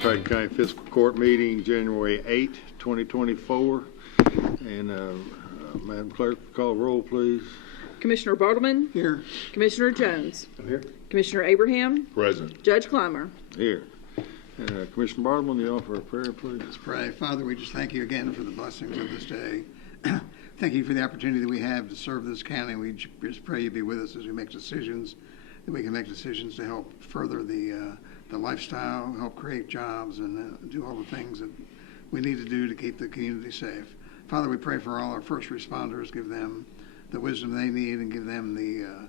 McCracken County Fiscal Court meeting, January 8, 2024. And Madam Clerk, call roll, please. Commissioner Bartleman. Here. Commissioner Jones. I'm here. Commissioner Abraham. Present. Judge Clymer. Here. Commissioner Bartleman, you offer a prayer, please. Let's pray. Father, we just thank you again for the blessings of this day. Thank you for the opportunity that we have to serve this county. We just pray you be with us as we make decisions, that we can make decisions to help further the lifestyle, help create jobs, and do all the things that we need to do to keep the community safe. Father, we pray for all our first responders. Give them the wisdom they need and give them the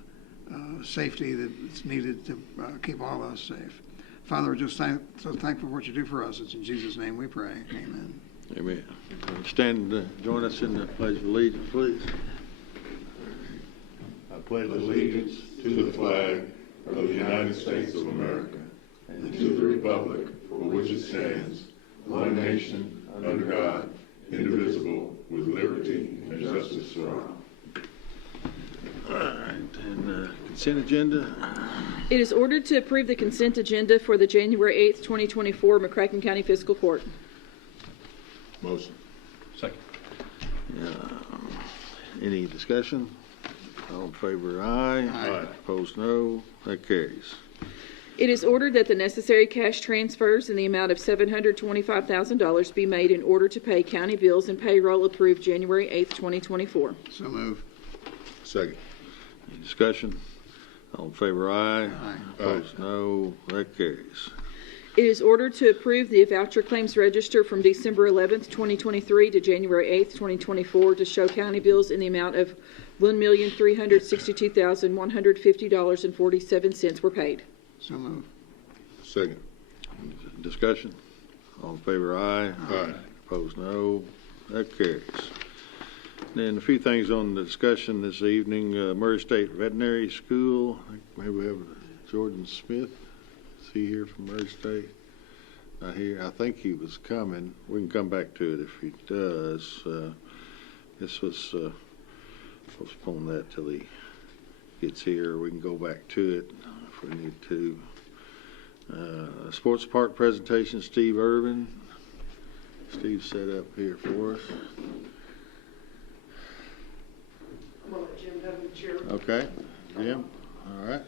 safety that's needed to keep all of us safe. Father, we're just so thankful for what you do for us. It's in Jesus' name we pray. Amen. Amen. Stand and join us in the Pledge of Allegiance, please. I pledge allegiance to the flag of the United States of America and to the republic for which it stands, one nation, under God, indivisible, with liberty and justice for all. All right, and consent agenda. It is ordered to approve the consent agenda for the January 8th, 2024 McCracken County Fiscal Court. Motion. Second. Any discussion? All in favor, aye. Aye. Opposed, no. That carries. It is ordered that the necessary cash transfers in the amount of $725,000 be made in order to pay county bills and payroll approved January 8th, 2024. So move. Second. Any discussion? All in favor, aye. Aye. Opposed, no. That carries. It is ordered to approve the voucher claims register from December 11th, 2023 to January 8th, 2024 to show county bills in the amount of $1,362,150.47 were paid. So move. Second. Discussion? All in favor, aye. Aye. Opposed, no. That carries. Then a few things on the discussion this evening. Murray State Veterinary School. I think maybe we have Jordan Smith. Is he here from Murray State? Not here. I think he was coming. We can come back to it if he does. This was postpone that till he gets here. We can go back to it if we need to. Sports Park presentation, Steve Irvin. Steve's set up here for us. I'm going to let Jim have the chair. Okay, Jim. All right.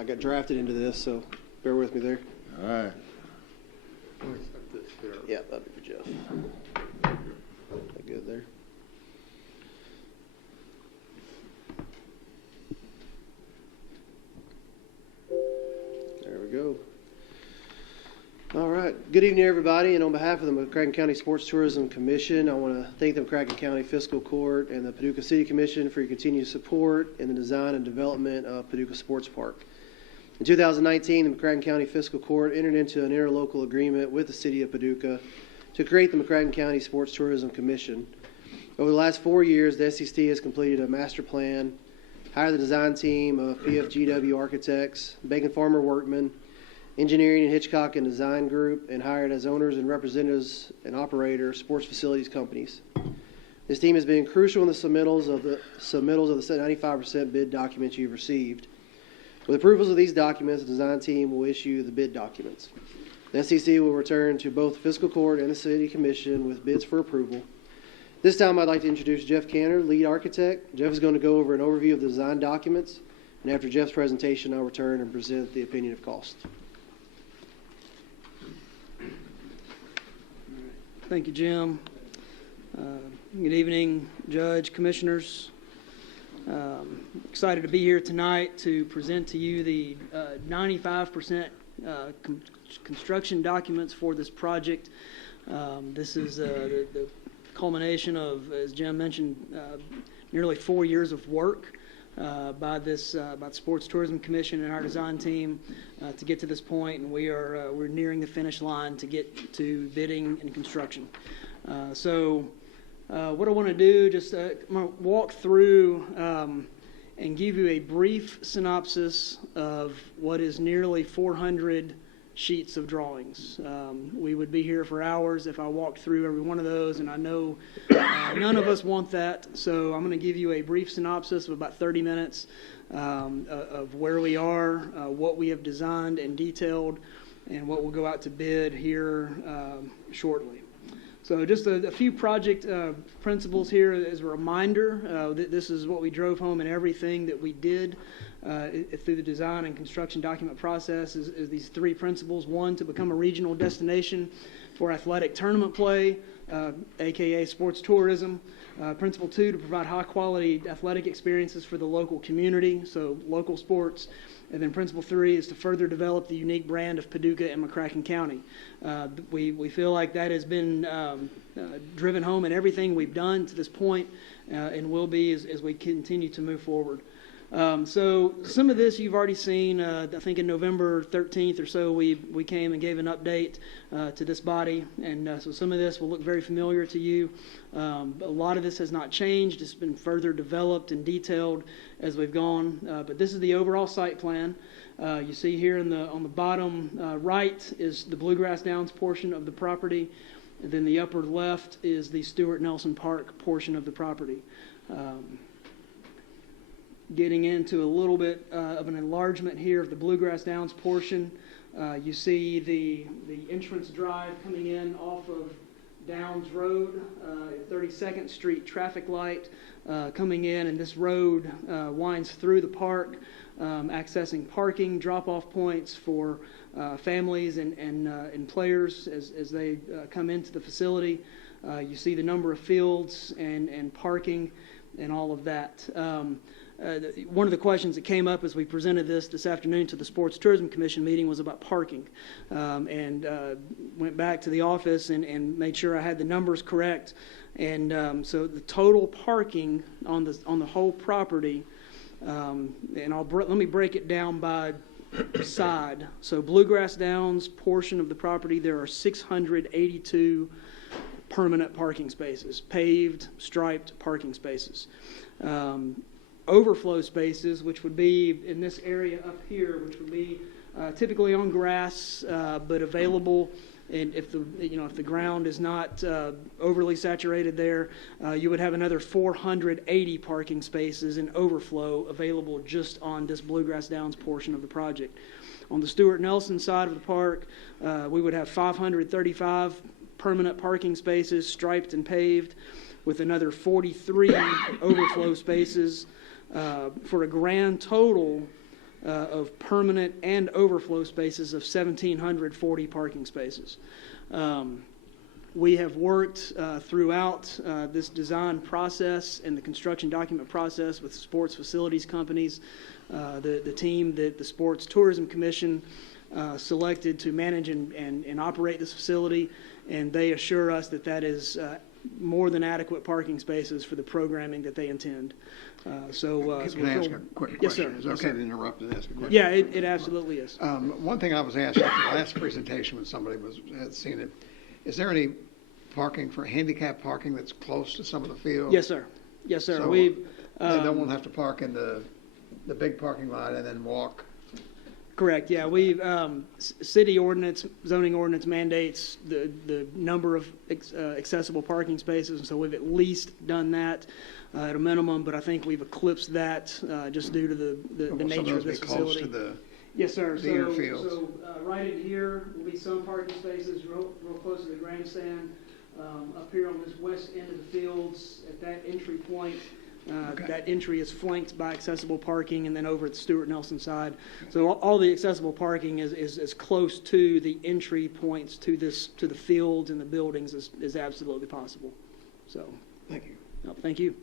I got drafted into this, so bear with me there. All right. Yeah, that'd be for Jeff. That good there? There we go. All right. Good evening, everybody. And on behalf of the McCracken County Sports Tourism Commission, I want to thank the McCracken County Fiscal Court and the Paducah City Commission for your continued support in the design and development of Paducah Sports Park. In 2019, the McCracken County Fiscal Court entered into an interlocal agreement with the City of Paducah to create the McCracken County Sports Tourism Commission. Over the last 4 years, the SCT has completed a master plan, hired the design team of PFGW Architects, Bacon Farmer Workmen, Engineering and Hitchcock and Design Group, and hired as owners and representatives and operators sports facilities companies. This team has been crucial in the submittals of the 95% bid documents you've received. With approvals of these documents, the design team will issue the bid documents. The SEC will return to both the Fiscal Court and the City Commission with bids for approval. This time I'd like to introduce Jeff Canner, lead architect. Jeff is going to go over an overview of the design documents, and after Jeff's presentation, I'll return and present the opinion of cost. Thank you, Jim. Good evening, Judge, Commissioners. Excited to be here tonight to present to you the 95% construction documents for this project. This is the culmination of, as Jim mentioned, nearly 4 years of work by the Sports Tourism Commission and our design team to get to this point, and we're nearing the finish line to get to bidding and construction. What I want to do, I'm going to walk through and give you a brief synopsis of what is nearly 400 sheets of drawings. We would be here for hours if I walked through every one of those, and I know none of us want that, so I'm going to give you a brief synopsis of about 30 minutes of where we are, what we have designed and detailed, and what will go out to bid here shortly. So just a few project principles here as a reminder. This is what we drove home in everything that we did through the design and construction document process is these three principles. One, to become a regional destination for athletic tournament play, aka sports tourism. Principle 2, to provide high quality athletic experiences for the local community, so local sports. And then Principle 3 is to further develop the unique brand of Paducah and McCracken County. We feel like that has been driven home in everything we've done to this point, and will be as we continue to move forward. So some of this you've already seen. I think in November 13th or so, we came and gave an update to this body, and so some of this will look very familiar to you. A lot of this has not changed. It's been further developed and detailed as we've gone. But this is the overall site plan. You see here on the bottom right is the Bluegrass Downs portion of the property, and then the upper left is the Stuart Nelson Park portion of the property. Getting into a little bit of an enlargement here of the Bluegrass Downs portion. You see the entrance drive coming in off of Downs Road, 32nd Street traffic light coming in, and this road winds through the park, accessing parking, drop-off points for families and players as they come into the facility. You see the number of fields and parking and all of that. One of the questions that came up as we presented this afternoon to the Sports Tourism Commission meeting was about parking, and went back to the office and made sure I had the numbers correct. And so the total parking on the whole property, and let me break it down by side. So Bluegrass Downs portion of the property, there are 682 permanent parking spaces, paved, striped parking spaces. Overflow spaces, which would be in this area up here, which would be typically on grass, but available. And if the ground is not overly saturated there, you would have another 480 parking spaces in overflow available just on this Bluegrass Downs portion of the project. On the Stuart Nelson side of the park, we would have 535 permanent parking spaces, striped and paved, with another 43 overflow spaces. For a grand total of permanent and overflow spaces of 1,740 parking spaces. We have worked throughout this design process and the construction document process with sports facilities companies, the team that the Sports Tourism Commission selected to manage and operate this facility, and they assure us that is more than adequate parking spaces for the programming that they intend. Can I ask a quick question? Yes, sir. Is it okay to interrupt and ask a question? Yeah, it absolutely is. One thing I was asked at the last presentation when somebody had seen it, is there any parking for handicap parking that's close to some of the fields? Yes, sir. Yes, sir. So they won't have to park in the big parking lot and then walk? Correct. Yeah, we city ordinance, zoning ordinance mandates the number of accessible parking spaces, and so we've at least done that at a minimum. But I think we've eclipsed that just due to the nature of this facility. Close to the yes, sir. fields. So right in here will be some parking spaces real close to the grandstand. Up here on this west end of the fields, at that entry point. Okay. That entry is flanked by accessible parking, and then over at the Stuart Nelson side. So all the accessible parking is as close to the entry points to the fields and the buildings as absolutely possible. So Thank you. no, thank you.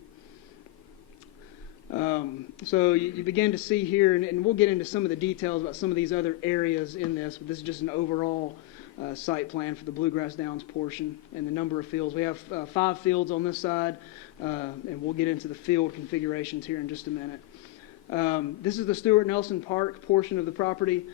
So you begin to see here, and we'll get into some of the details about some of these other areas in this, but this is just an overall site plan for the Bluegrass Downs portion and the number of fields. We have 5 fields on this side, and we'll get into the field configurations here in just a minute. This is the Stuart Nelson Park portion of the property.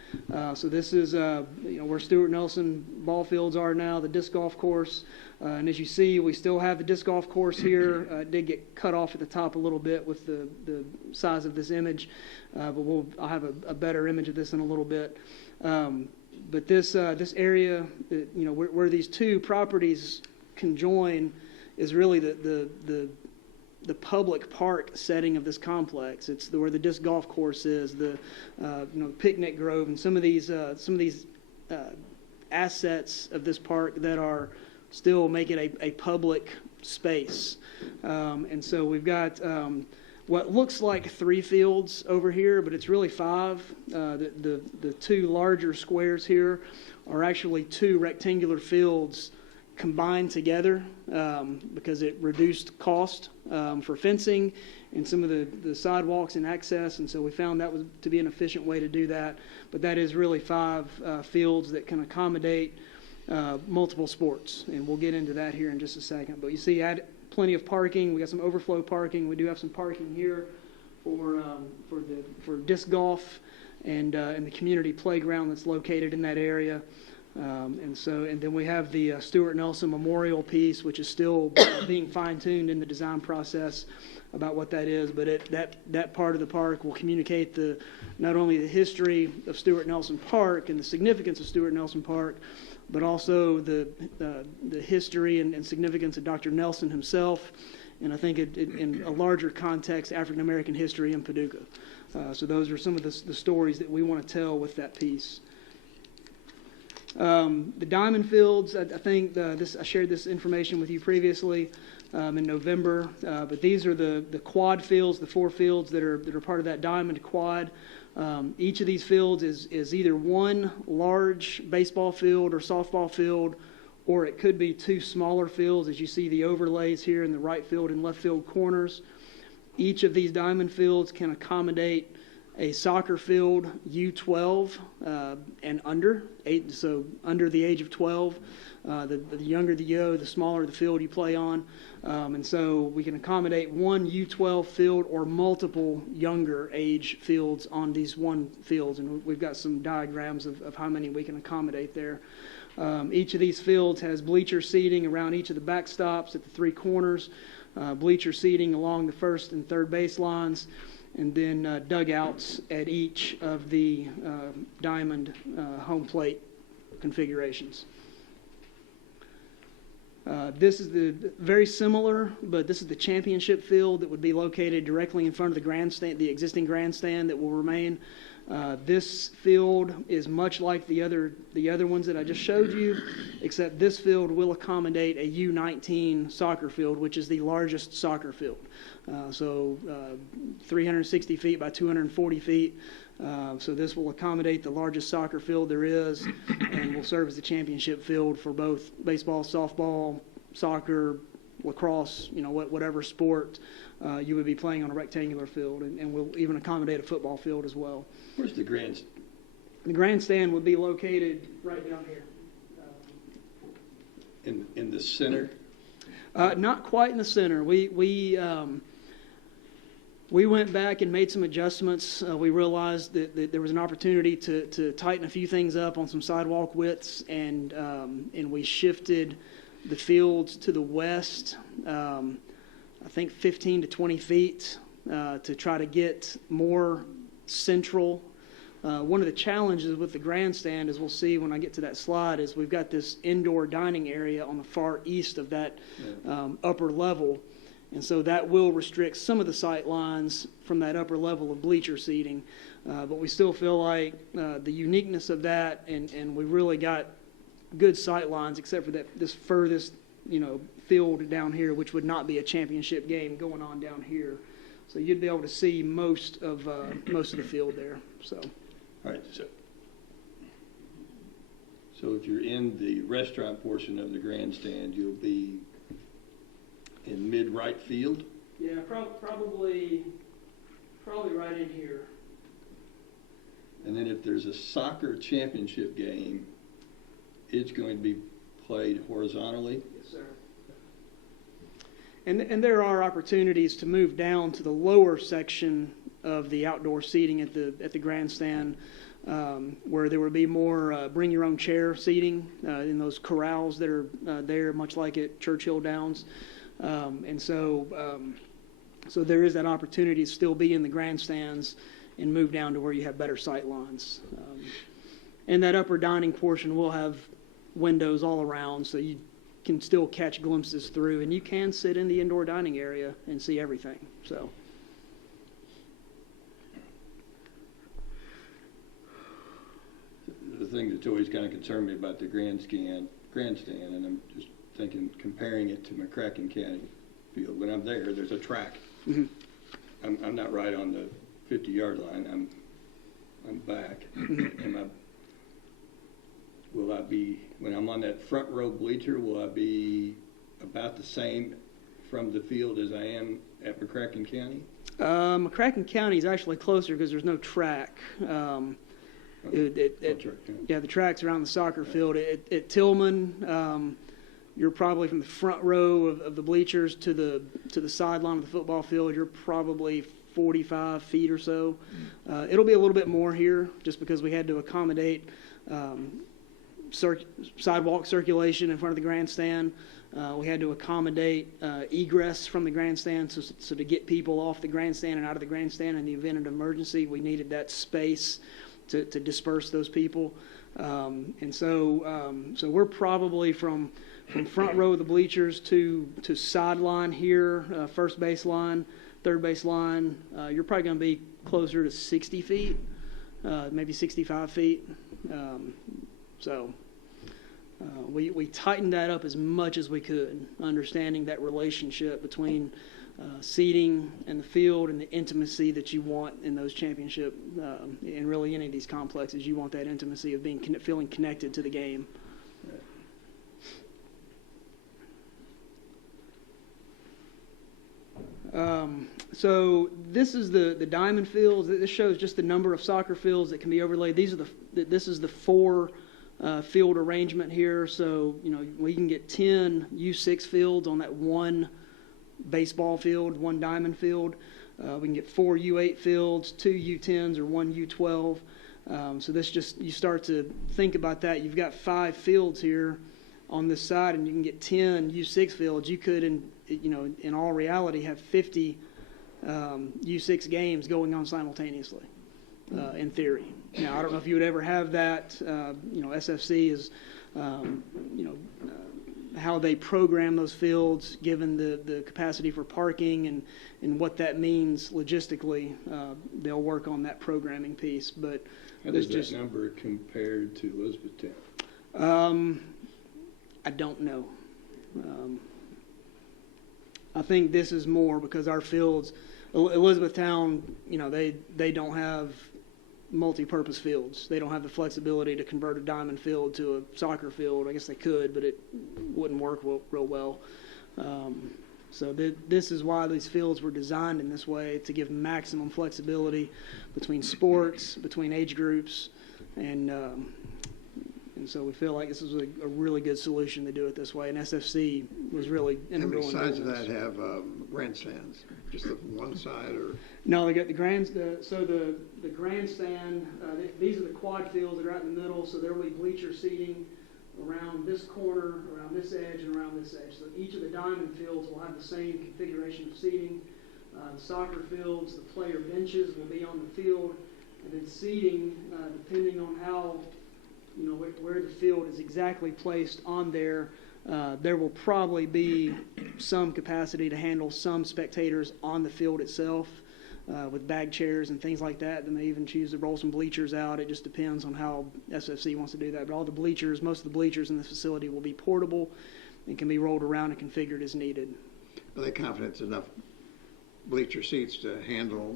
So this is where Stuart Nelson ball fields are now, the disc golf course. And as you see, we still have the disc golf course here. It did get cut off at the top a little bit with the size of this image, but I'll have a better image of this in a little bit. But this area, where these two properties conjoin, is really the public park setting of this complex. It's where the disc golf course is, the picnic grove, and some of these assets of this park that are still make it a public space. And so we've got what looks like 3 fields over here, but it's really 5. The 2 larger squares here are actually 2 rectangular fields combined together because it reduced cost for fencing and some of the sidewalks and access, and so we found that was to be an efficient way to do that. But that is really 5 fields that can accommodate multiple sports, and we'll get into that here in just a second. But you see, add plenty of parking. We got some overflow parking. We do have some parking here for disc golf and the community playground that's located in that area. And then we have the Stuart Nelson Memorial piece, which is still being fine-tuned in the design process about what that is. But that part of the park will communicate not only the history of Stuart Nelson Park and the significance of Stuart Nelson Park, but also the history and significance of Dr. Nelson himself, and I think in a larger context, African American history in Paducah. So those are some of the stories that we want to tell with that piece. The diamond fields, I think I shared this information with you previously in November, but these are the quad fields, the 4 fields that are part of that diamond quad. Each of these fields is either one large baseball field or softball field, or it could be 2 smaller fields, as you see the overlays here in the right field and left field corners. Each of these diamond fields can accommodate a soccer field U12 and under, so under the age of 12. The younger you go, the smaller the field you play on. And so we can accommodate one U12 field or multiple younger age fields on these one fields. And we've got some diagrams of how many we can accommodate there. Each of these fields has bleacher seating around each of the backstops at the 3 corners, bleacher seating along the first and third baselines, and then dugouts at each of the diamond home plate configurations. This is very similar, but this is the championship field that would be located directly in front of the grandstand, the existing grandstand that will remain. This field is much like the other ones that I just showed you, except this field will accommodate a U19 soccer field, which is the largest soccer field. 360 feet by 240 feet. So this will accommodate the largest soccer field there is, and will serve as the championship field for both baseball, softball, soccer, lacrosse, whatever sport you would be playing on a rectangular field, and we'll even accommodate a football field as well. Where's the grandstand? The grandstand would be located right down here. In the center? Not quite in the center. We went back and made some adjustments. We realized that there was an opportunity to tighten a few things up on some sidewalk widths, and we shifted the fields to the west, I think 15 to 20 feet, to try to get more central. One of the challenges with the grandstand, as we'll see when I get to that slide, is we've got this indoor dining area on the far east of that upper level. And so that will restrict some of the sight lines from that upper level of bleacher seating. But we still feel like the uniqueness of that, and we really got good sight lines except for this furthest, field down here, which would not be a championship game going on down here. So you'd be able to see most of the field there. So. All right. So if you're in the restaurant portion of the grandstand, you'll be in mid-right field? Yeah, probably right in here. And then if there's a soccer championship game, it's going to be played horizontally? Yes, sir. And there are opportunities to move down to the lower section of the outdoor seating at the grandstand, where there would be more bring your own chair seating in those corrals that are there, much like at Churchill Downs. So there is that opportunity to still be in the grandstands and move down to where you have better sight lines. And that upper dining portion will have windows all around, so you can still catch glimpses through, and you can sit in the indoor dining area and see everything. So. The thing that's always kind of concerned me about the grandstand, and I'm just thinking, comparing it to McCracken County Field. When I'm there, there's a track. Mhm. I'm not right on the 50-yard line. I'm back. Will I be, when I'm on that front row bleacher, will I be about the same from the field as I am at McCracken County? McCracken County is actually closer because there's no track. Yeah, the track's around the soccer field. At Tillman, you're probably from the front row of the bleachers to the sideline of the football field. You're probably 45 feet or so. It'll be a little bit more here just because we had to accommodate sidewalk circulation in front of the grandstand. We had to accommodate egress from the grandstand, so to get people off the grandstand and out of the grandstand in the event of emergency, we needed that space to disperse those people. So we're probably from front row of the bleachers to sideline here, first baseline, third baseline. You're probably going to be closer to 60 feet, maybe 65 feet. We tightened that up as much as we could, understanding that relationship between seating and the field and the intimacy that you want in those championship and really any of these complexes. You want that intimacy of feeling connected to the game. So this is the diamond fields. This shows just the number of soccer fields that can be overlaid. This is the four field arrangement here. So, we can get 10 U6 fields on that one baseball field, one diamond field. We can get 4 U8 fields, 2 U10s, or 1 U12. So this you start to think about that. You've got 5 fields here on this side, and you can get 10 U6 fields. You could, in all reality, have 50 U6 games going on simultaneously, in theory. Now, I don't know if you would ever have that. SFC is, how they program those fields, given the capacity for parking and what that means logistically. They'll work on that programming piece. But how does that number compare to Elizabethtown? I don't know. I think this is more because our fields, Elizabethtown, they don't have multi-purpose fields. They don't have the flexibility to convert a diamond field to a soccer field. I guess they could, but it wouldn't work real well. So this is why these fields were designed in this way, to give maximum flexibility between sports, between age groups, and so we feel like this is a really good solution to do it this way. And SFC was really integral. How many sides of that have grandstands? Just the one side, or? No, they got the grandstand. So the grandstand. These are the quad fields that are out in the middle. So there will be bleacher seating around this corner, around this edge, and around this edge. So each of the diamond fields will have the same configuration of seating. The soccer fields, the player benches will be on the field, and then seating, depending on how, where the field is exactly placed on there. There will probably be some capacity to handle some spectators on the field itself with bag chairs and things like that. They may even choose to roll some bleachers out. It just depends on how SFC wants to do that. But all the bleachers, most of the bleachers in this facility will be portable and can be rolled around and configured as needed. Are they confident it's enough bleacher seats to handle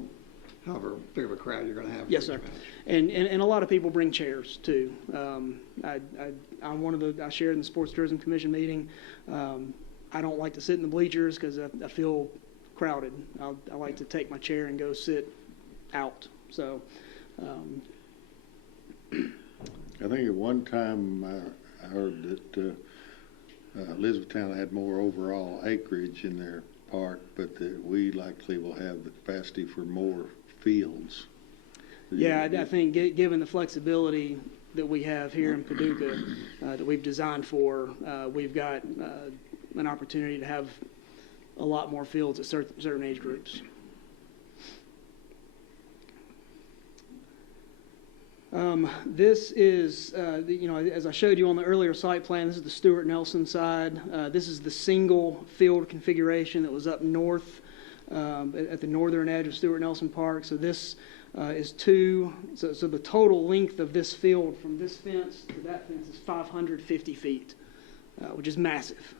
however big of a crowd you're going to have? Yes, sir. And a lot of people bring chairs too. I'm one of I shared in the Sports Tourism Commission meeting. I don't like to sit in the bleachers because I feel crowded. I like to take my chair and go sit out. So, I think at one time I heard that Elizabethtown had more overall acreage in their park, but that we likely will have the capacity for more fields. Yeah, I think given the flexibility that we have here in Paducah that we've designed for, we've got an opportunity to have a lot more fields at certain age groups. This is, as I showed you on the earlier site plan, this is the Stuart Nelson side. This is the single field configuration that was up north at the northern edge of Stuart Nelson Park. So this is so the total length of this field from this fence to that fence is 550 feet, which is massive.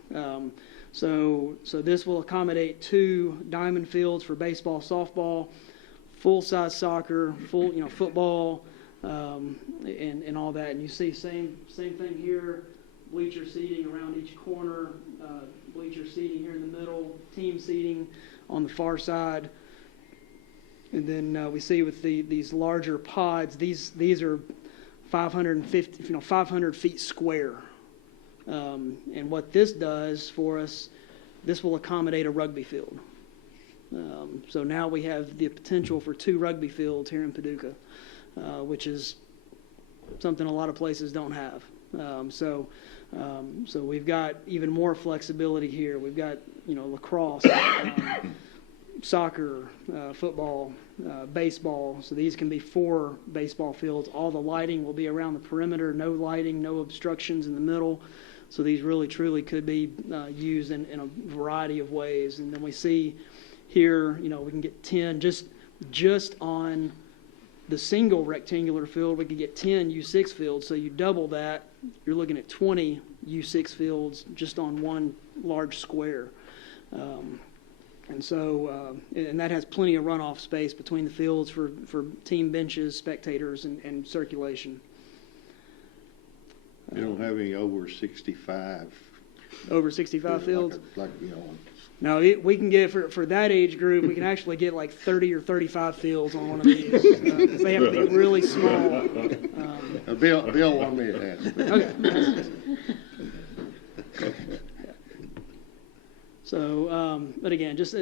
So this will accommodate 2 diamond fields for baseball, softball, full-size soccer, football, and all that. And you see same thing here, bleacher seating around each corner, bleacher seating here in the middle, team seating on the far side. And then we see with these larger pods, these are 500 feet square. And what this does for us, this will accommodate a rugby field. So now we have the potential for 2 rugby fields here in Paducah, which is something a lot of places don't have. So we've got even more flexibility here. We've got, lacrosse, soccer, football, baseball. So these can be 4 baseball fields. All the lighting will be around the perimeter, no lighting, no obstructions in the middle. So these really, truly could be used in a variety of ways. And then we see here, we can get 10 just on the single rectangular field. We could get 10 U6 fields. So you double that, you're looking at 20 U6 fields just on one large square. And that has plenty of runoff space between the fields for team benches, spectators, and circulation. You don't have any over 65. Over 65 fields? No, we can get, for that age group, we can actually get like 30 or 35 fields on one of these. Because they have to be really small. Bill wanted me to ask. Okay. So, but again, just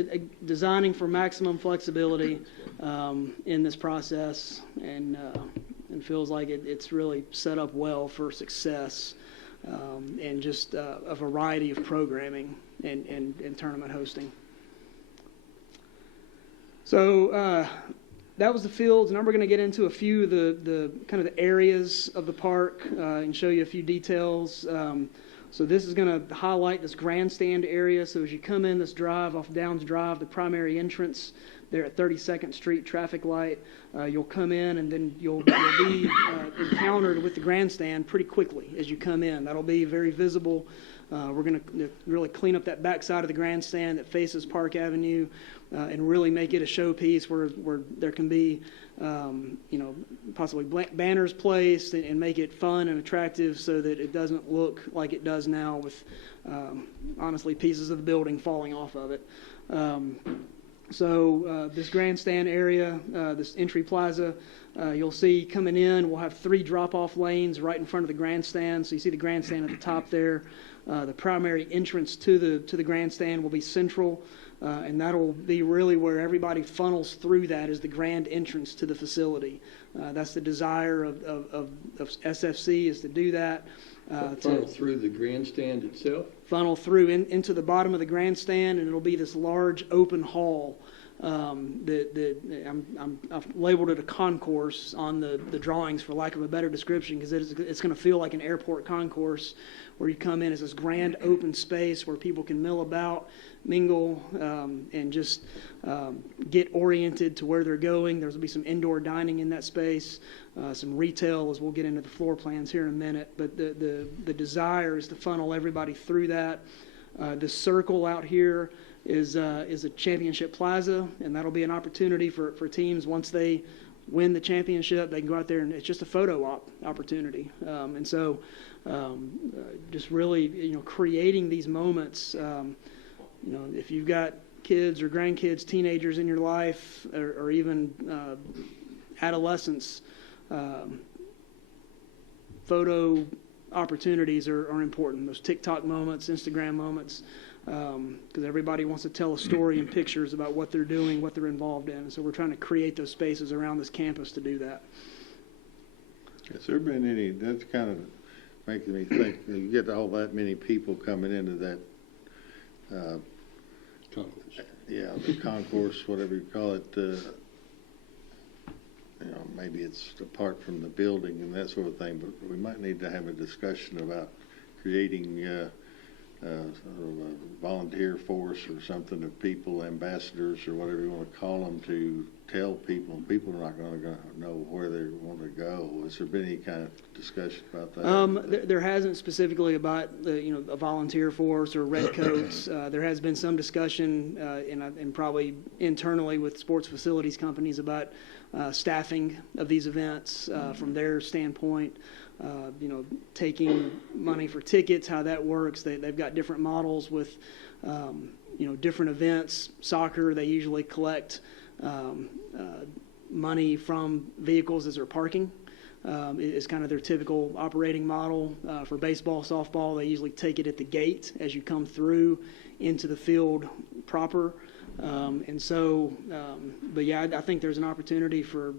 designing for maximum flexibility in this process, and feels like it's really set up well for success, and just a variety of programming and tournament hosting. So that was the fields. Now we're going to get into a few of the kind of the areas of the park and show you a few details. So this is going to highlight this grandstand area. So as you come in this drive off Downs Drive, the primary entrance there at 32nd Street traffic light, you'll come in and then you'll be encountered with the grandstand pretty quickly as you come in. That'll be very visible. We're going to really clean up that back side of the grandstand that faces Park Avenue and really make it a showpiece where there can be possibly banners placed and make it fun and attractive so that it doesn't look like it does now with, honestly, pieces of the building falling off of it. So this grandstand area, this entry plaza, you'll see coming in, we'll have 3 drop-off lanes right in front of the grandstand. So you see the grandstand at the top there. The primary entrance to the grandstand will be central. And that'll be really where everybody funnels through. That is the grand entrance to the facility. That's the desire of SFC, is to do that. Funnel through the grandstand itself? Funnel through into the bottom of the grandstand, and it'll be this large open hall. I've labeled it a concourse on the drawings, for lack of a better description, because it's going to feel like an airport concourse where you come in as this grand open space where people can mill about, mingle, and just get oriented to where they're going. There'll be some indoor dining in that space, some retail, as we'll get into the floor plans here in a minute. But the desire is to funnel everybody through that. The circle out here is a championship plaza, and that'll be an opportunity for teams once they win the championship. They can go out there, and it's just a photo opportunity. And so just really, creating these moments. If you've got kids or grandkids, teenagers in your life, or even adolescents, photo opportunities are important. Those TikTok moments, Instagram moments, because everybody wants to tell a story in pictures about what they're doing, what they're involved in. So we're trying to create those spaces around this campus to do that. Has there been any, that's kind of making me think, you get all that many people coming into that, Concourse. yeah, the concourse, whatever you call it, maybe it's apart from the building and that sort of thing, but we might need to have a discussion about creating sort of a volunteer force or something of people, ambassadors or whatever you want to call them, to tell people. People are not going to know where they want to go. Has there been any kind of discussion about that? There hasn't specifically about a volunteer force or redcoats. There has been some discussion, and probably internally with sports facilities companies about staffing of these events from their standpoint. Taking money for tickets, how that works. They've got different models with, different events. Soccer, they usually collect money from vehicles as they're parking. Is kind of their typical operating model. For baseball, softball, they usually take it at the gate as you come through into the field proper. But yeah, I think there's an opportunity for,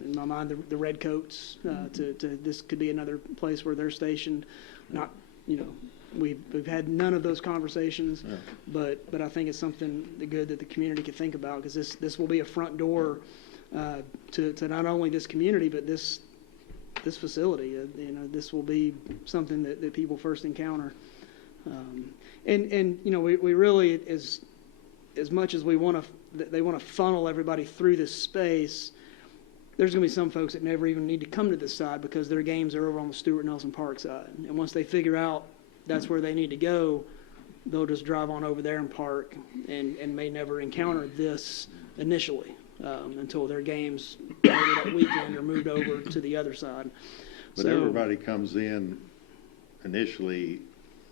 in my mind, the redcoats to this could be another place where they're stationed. Not, we've had none of those conversations, yeah. but I think it's something good that the community could think about, because this will be a front door to not only this community but this facility. This will be something that people first encounter, we really, as much as they want to funnel everybody through this space. There's going to be some folks that never even need to come to this side because their games are over on the Stuart Nelson Park side. And once they figure out that's where they need to go, they'll just drive on over there and park and may never encounter this initially until their games maybe that weekend are moved over to the other side. But everybody comes in initially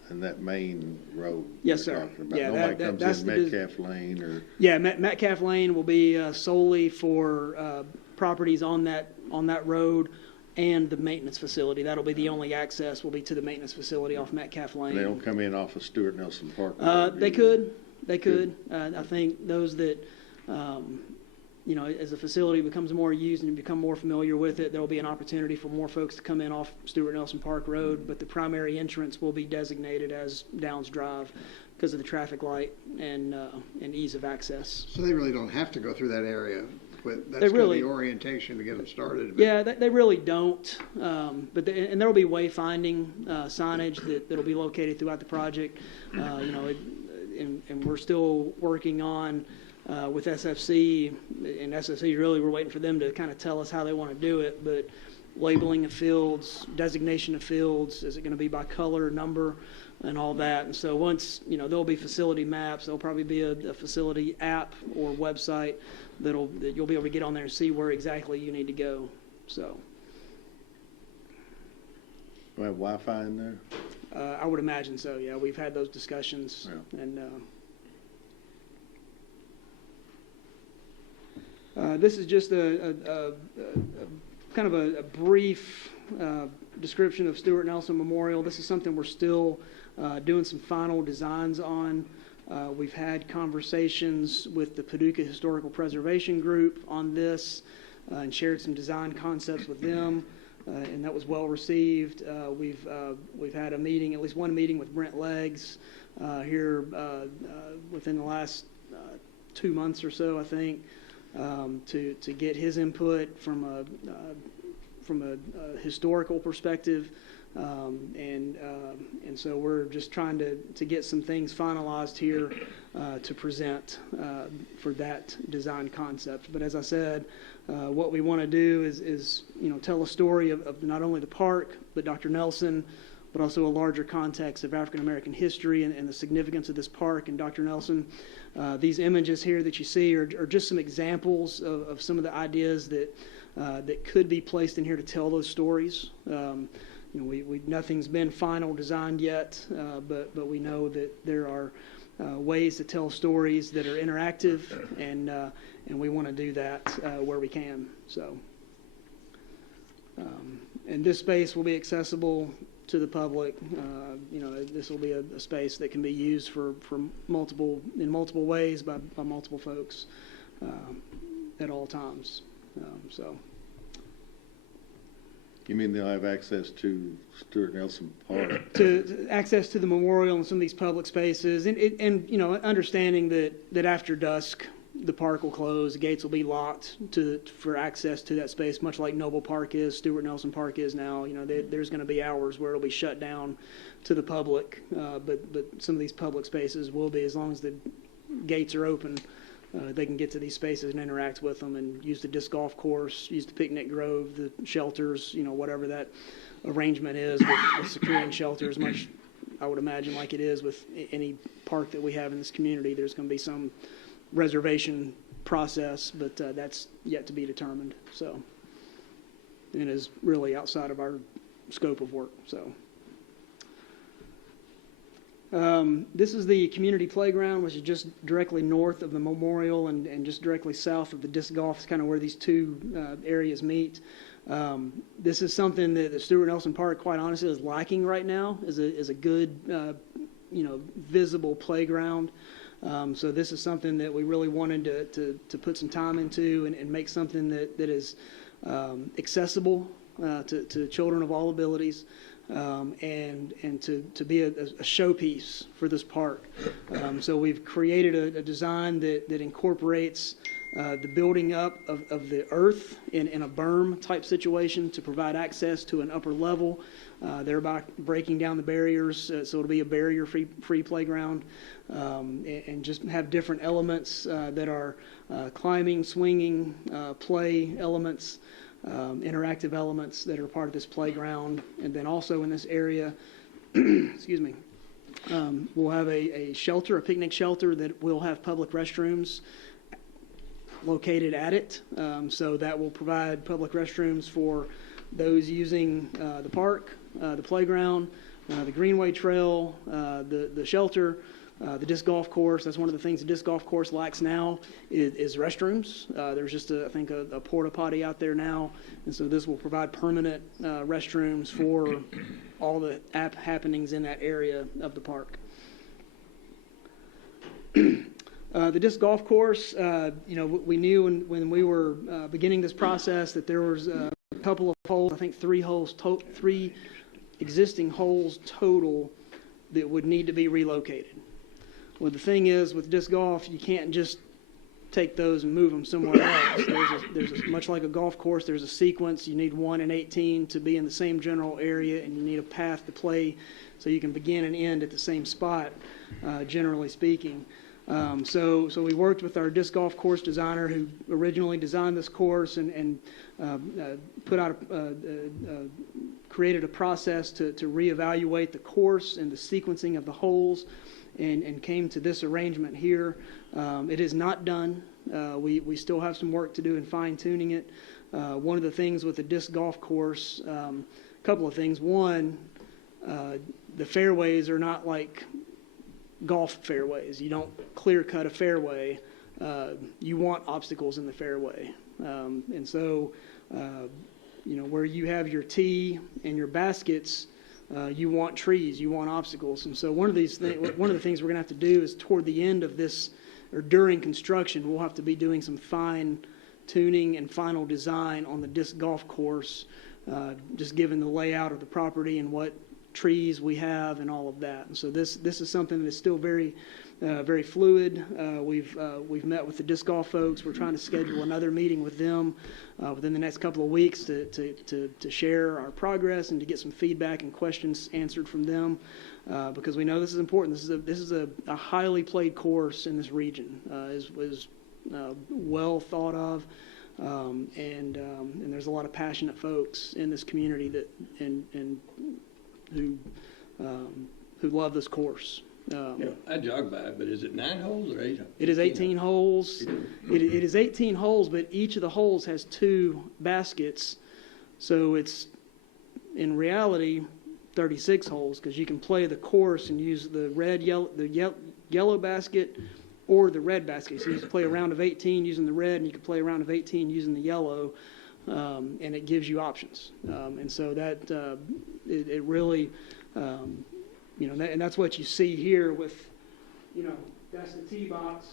in that main road. Yes, sir. Yeah, nobody comes in Metcalf Lane or... Yeah, Metcalf Lane will be solely for properties on that road and the maintenance facility. That'll be the only access will be to the maintenance facility off Metcalf Lane. And they don't come in off of Stuart Nelson Park? They could. I think those that, as the facility becomes more used and you become more familiar with it, there'll be an opportunity for more folks to come in off Stuart Nelson Park Road, but the primary entrance will be designated as Downs Drive because of the traffic light and ease of access. So they really don't have to go through that area. But that's the orientation to get them started. But. Yeah, they really don't. But there will be wayfinding signage that'll be located throughout the project. And we're still working on with SFC, and SFC really we're waiting for them to kind of tell us how they want to do it. But labeling of fields, designation of fields, is it going to be by color, number, and all that. And so once there'll be facility maps. There'll probably be a facility app or website that you'll be able to get on there and see where exactly you need to go. So. Do we have Wi-Fi in there? I would imagine so. Yeah, we've had those discussions, yeah. And this is just a kind of a brief description of Stuart Nelson Memorial. This is something we're still doing some final designs on. We've had conversations with the Paducah Historical Preservation Group on this and shared some design concepts with them, and that was well received. We've had a meeting, at least one meeting with Brent Leggs here within the last 2 months or so, I think, to get his input from a historical perspective. And so we're just trying to get some things finalized here to present for that design concept. But as I said, what we want to do is tell a story of not only the park, but Dr. Nelson, but also a larger context of African American history and the significance of this park and Dr. Nelson. These images here that you see are just some examples of some of the ideas that could be placed in here to tell those stories. Nothing's been final designed yet, but we know that there are ways to tell stories that are interactive, and we want to do that where we can. So, and this space will be accessible to the public. This will be a space that can be used for multiple ways by multiple folks at all times. So. You mean they'll have access to Stuart Nelson Park? To access to the memorial and some of these public spaces, and understanding that after dusk, the park will close, the gates will be locked for access to that space, much like Noble Park is, Stuart Nelson Park is now. You know, there's going to be hours where it'll be shut down to the public, but some of these public spaces will be, as long as the gates are open. They can get to these spaces and interact with them and use the disc golf course, use the picnic grove, the shelters, you know, whatever that arrangement is with securing shelters, much, I would imagine, like it is with any park that we have in this community. There's going to be some reservation process, but that's yet to be determined. So, and is really outside of our scope of work. So. This is the community playground, which is just directly north of the memorial and just directly south of the disc golf. It's kind of where these two areas meet. This is something that the Stuart Nelson Park, quite honestly, is lacking right now, is a good, visible playground. So this is something that we really wanted to put some time into and make something that is accessible to children of all abilities. And to be a showpiece for this park. So we've created a design that incorporates the building up of the earth in a berm type situation to provide access to an upper level, thereby breaking down the barriers, so it'll be a barrier-free playground, and just have different elements that are climbing, swinging, play elements, interactive elements that are part of this playground. And then also in this area, excuse me, we'll have a shelter, a picnic shelter that will have public restrooms located at it. So that will provide public restrooms for those using the park, the playground, the Greenway Trail, the shelter, the disc golf course. That's one of the things the disc golf course lacks now is restrooms. There's just, I think, a porta potty out there now. And so this will provide permanent restrooms for all the happenings in that area of the park. The disc golf course, we knew when we were beginning this process that there was a couple of holes, I think three existing holes total that would need to be relocated. Well, the thing is, with disc golf, you can't just take those and move them somewhere else. There's much like a golf course, there's a sequence. You need 1 and 18 to be in the same general area, and you need a path to play so you can begin and end at the same spot, generally speaking. So we worked with our disc golf course designer who originally designed this course and put out created a process to reevaluate the course and the sequencing of the holes. And came to this arrangement here. It is not done. We still have some work to do in fine-tuning it. One of the things with the disc golf course, a couple of things. One, the fairways are not like golf fairways. You don't clear-cut a fairway. You want obstacles in the fairway. And so, where you have your tee and your baskets, you want trees, you want obstacles. And so one of the things we're going to have to do is toward the end of this, or during construction, we'll have to be doing some fine tuning and final design on the disc golf course, just given the layout of the property and what trees we have and all of that. And so this is something that's still very fluid. We've met with the disc golf folks. We're trying to schedule another meeting with them within the next couple of weeks to share our progress and to get some feedback and questions answered from them, because we know this is important. This is a highly played course in this region. Is well thought of, and there's a lot of passionate folks in this community that and who love this course. I jog by it, but is it 9 holes or 8? It is 18 holes. It is 18 holes, but each of the holes has 2 baskets. So it's, in reality, 36 holes, because you can play the course and use the yellow basket or the red basket. So you can play a round of 18 using the red, and you can play a round of 18 using the yellow, and it gives you options. And so that it really... and that's what you see here with, that's the tee box,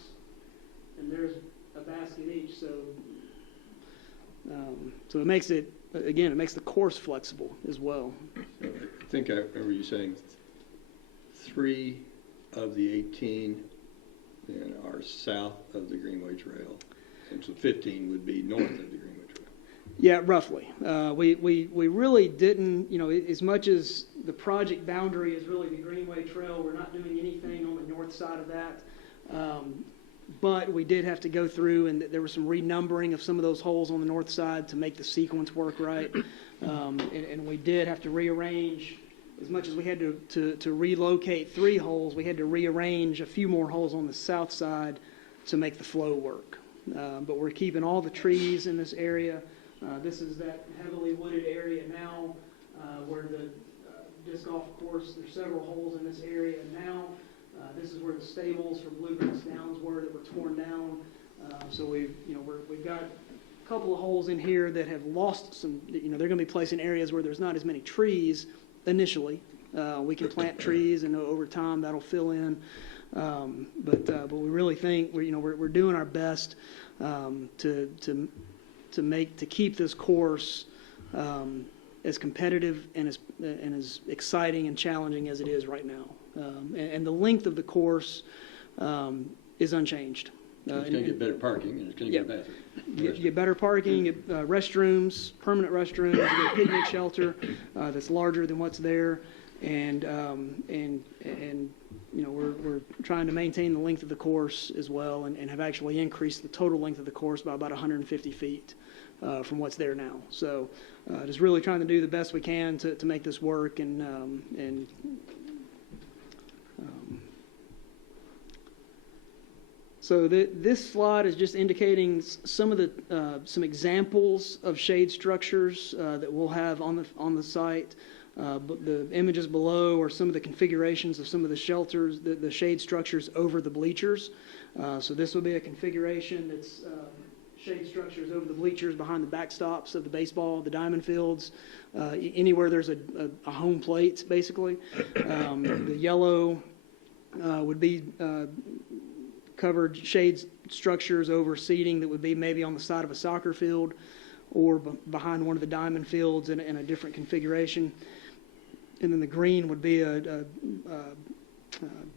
and there's a basket each. So it makes it makes the course flexible as well. I think I remember you saying 3 of the 18 then are south of the Greenway Trail. And so 15 would be north of the Greenway Trail. Yeah, roughly. We really didn't, as much as the project boundary is really the Greenway Trail, we're not doing anything on the north side of that. But we did have to go through, and there was some renumbering of some of those holes on the north side to make the sequence work right. And we did have to rearrange, as much as we had to relocate 3 holes, we had to rearrange a few more holes on the south side to make the flow work. But we're keeping all the trees in this area. This is that heavily wooded area now where the disc golf course, there's several holes in this area now. This is where the stables for Bluegrass Downs were that were torn down. So we've got a couple of holes in here that have lost some, they're going to be placed in areas where there's not as many trees initially. We can plant trees, and over time that'll fill in. But we really think we're doing our best to keep this course as competitive and as exciting and challenging as it is right now. And the length of the course is unchanged. It's going to get better parking, and it's going to get better. You get better parking, get, restrooms, permanent restrooms, you get a picnic shelter that's larger than what's there, and we're trying to maintain the length of the course as well, and have actually increased the total length of the course by about 150 feet from what's there now. So just really trying to do the best we can to make this work, so this slide is just indicating some of the some examples of shade structures that we'll have on the site. But the images below are some of the configurations of some of the shelters, the shade structures over the bleachers. So this will be a configuration that's shade structures over the bleachers behind the backstops of the baseball, the diamond fields, anywhere there's a home plate, basically. The yellow would be covered shade structures over seating that would be maybe on the side of a soccer field or behind one of the diamond fields in a different configuration. And then the green would be a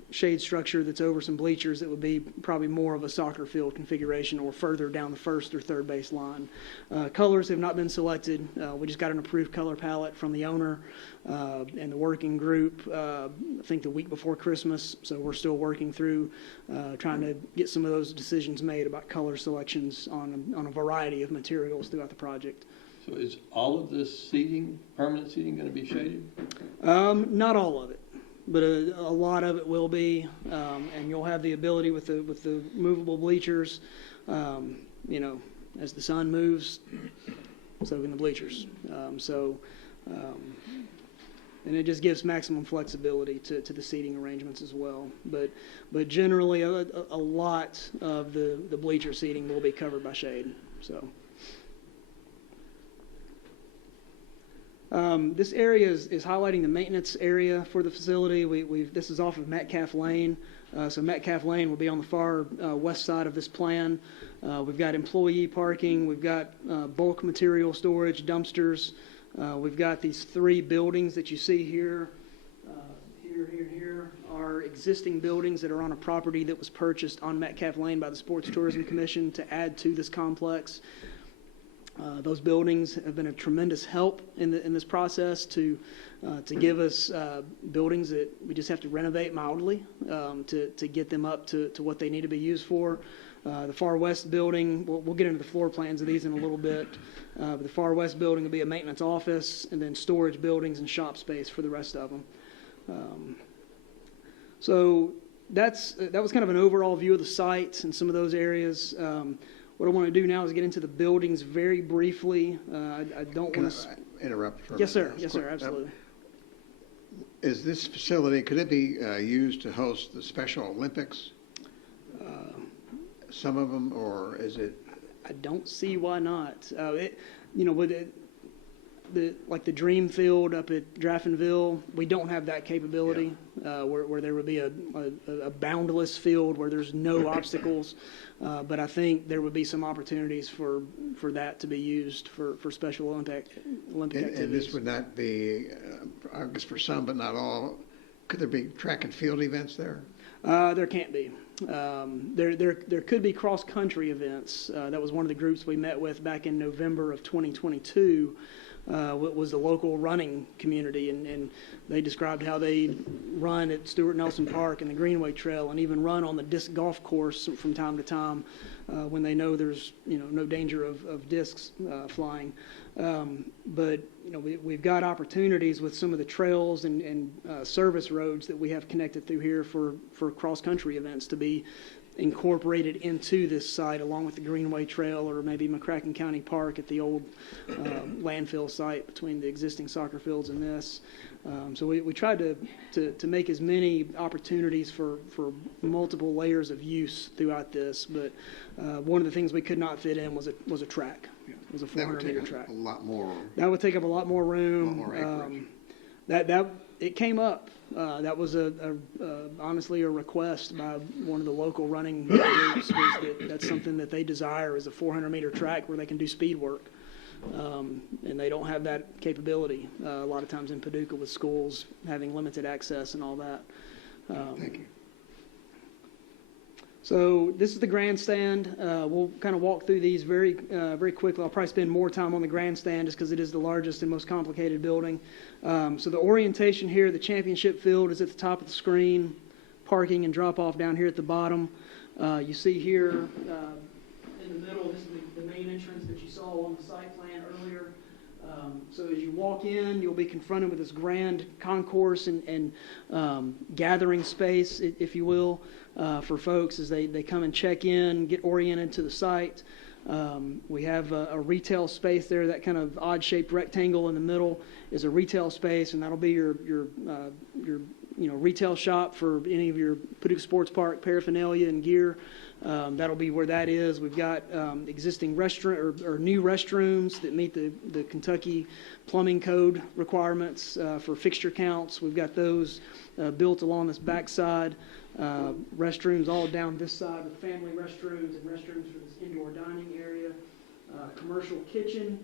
shade structure that's over some bleachers that would be probably more of a soccer field configuration or further down the first or third base line. Colors have not been selected. We just got an approved color palette from the owner and the working group, I think the week before Christmas. So we're still working through trying to get some of those decisions made about color selections on a variety of materials throughout the project. So is all of this seating, permanent seating, going to be shaded? Not all of it, but a lot of it will be, and you'll have the ability with the movable bleachers, as the sun moves, so can the bleachers. And it just gives maximum flexibility to the seating arrangements as well. But generally, a lot of the bleacher seating will be covered by shade. So. This area is highlighting the maintenance area for the facility. This is off of Metcalf Lane. So Metcalf Lane will be on the far west side of this plan. We've got employee parking. We've got bulk material storage, dumpsters. We've got these 3 buildings that you see here. Here are existing buildings that are on a property that was purchased on Metcalf Lane by the Sports Tourism Commission to add to this complex. Those buildings have been a tremendous help in this process to give us buildings that we just have to renovate mildly to get them up to what they need to be used for. The far west building, we'll get into the floor plans of these in a little bit, but the far west building will be a maintenance office and then storage buildings and shop space for the rest of them. So that was kind of an overall view of the site and some of those areas. What I want to do now is get into the buildings very briefly. I don't want to interrupt for a Yes, sir. minute? Yes, sir. Absolutely. Is this facility, could it be used to host the Special Olympics? Some of them, or is it? I don't see why not. With like the Dream Field up at Draftonville, we don't have that capability where there would be a boundless field where there's no obstacles. But I think there would be some opportunities for that to be used for Special Olympic activities. And this would not be, I guess for some but not all, could there be track and field events there? There can't be. There could be cross-country events. That was one of the groups we met with back in November of 2022. Was the local running community, and they described how they run at Stuart Nelson Park and the Greenway Trail, and even run on the disc golf course from time to time when they know there's no danger of discs flying. But we've got opportunities with some of the trails and service roads that we have connected through here for cross-country events to be incorporated into this site, along with the Greenway Trail or maybe McCracken County Park at the old landfill site between the existing soccer fields and this. So we tried to make as many opportunities for multiple layers of use throughout this, but one of the things we could not fit in was a track. It was a 400-meter track. A lot more. That would take up a lot more room. A lot more acreage. That it came up. That was honestly a request by one of the local running groups. That's something that they desire is a 400-meter track where they can do speed work, and they don't have that capability a lot of times in Paducah with schools having limited access and all that. Thank you. So this is the grandstand. We'll kind of walk through these very quickly. I'll probably spend more time on the grandstand just because it is the largest and most complicated building. So the orientation here, the championship field is at the top of the screen. Parking and drop off down here at the bottom. You see here in the middle, this is the main entrance that you saw on the site plan earlier. So as you walk in, you'll be confronted with this grand concourse and gathering space, if you will, for folks as they come and check in, get oriented to the site. We have a retail space there. That kind of odd-shaped rectangle in the middle is a retail space, and that'll be your retail shop for any of your Paducah Sports Park paraphernalia and gear. That'll be where that is. We've got existing restaurant or new restrooms that meet the Kentucky plumbing code requirements for fixture counts. We've got those built along this backside. Restrooms all down this side with family restrooms and restrooms for this indoor dining area. Commercial kitchen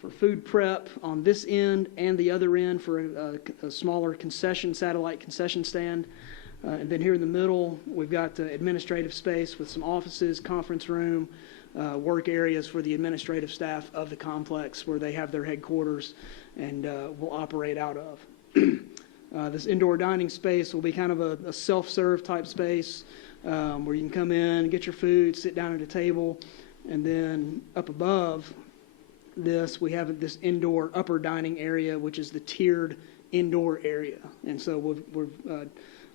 for food prep on this end and the other end for a smaller satellite concession stand. And then here in the middle, we've got administrative space with some offices, conference room, work areas for the administrative staff of the complex where they have their headquarters and will operate out of. This indoor dining space will be kind of a self-serve type space where you can come in, get your food, sit down at a table, and then up above this, we have this indoor upper dining area, which is the tiered indoor area. And so we've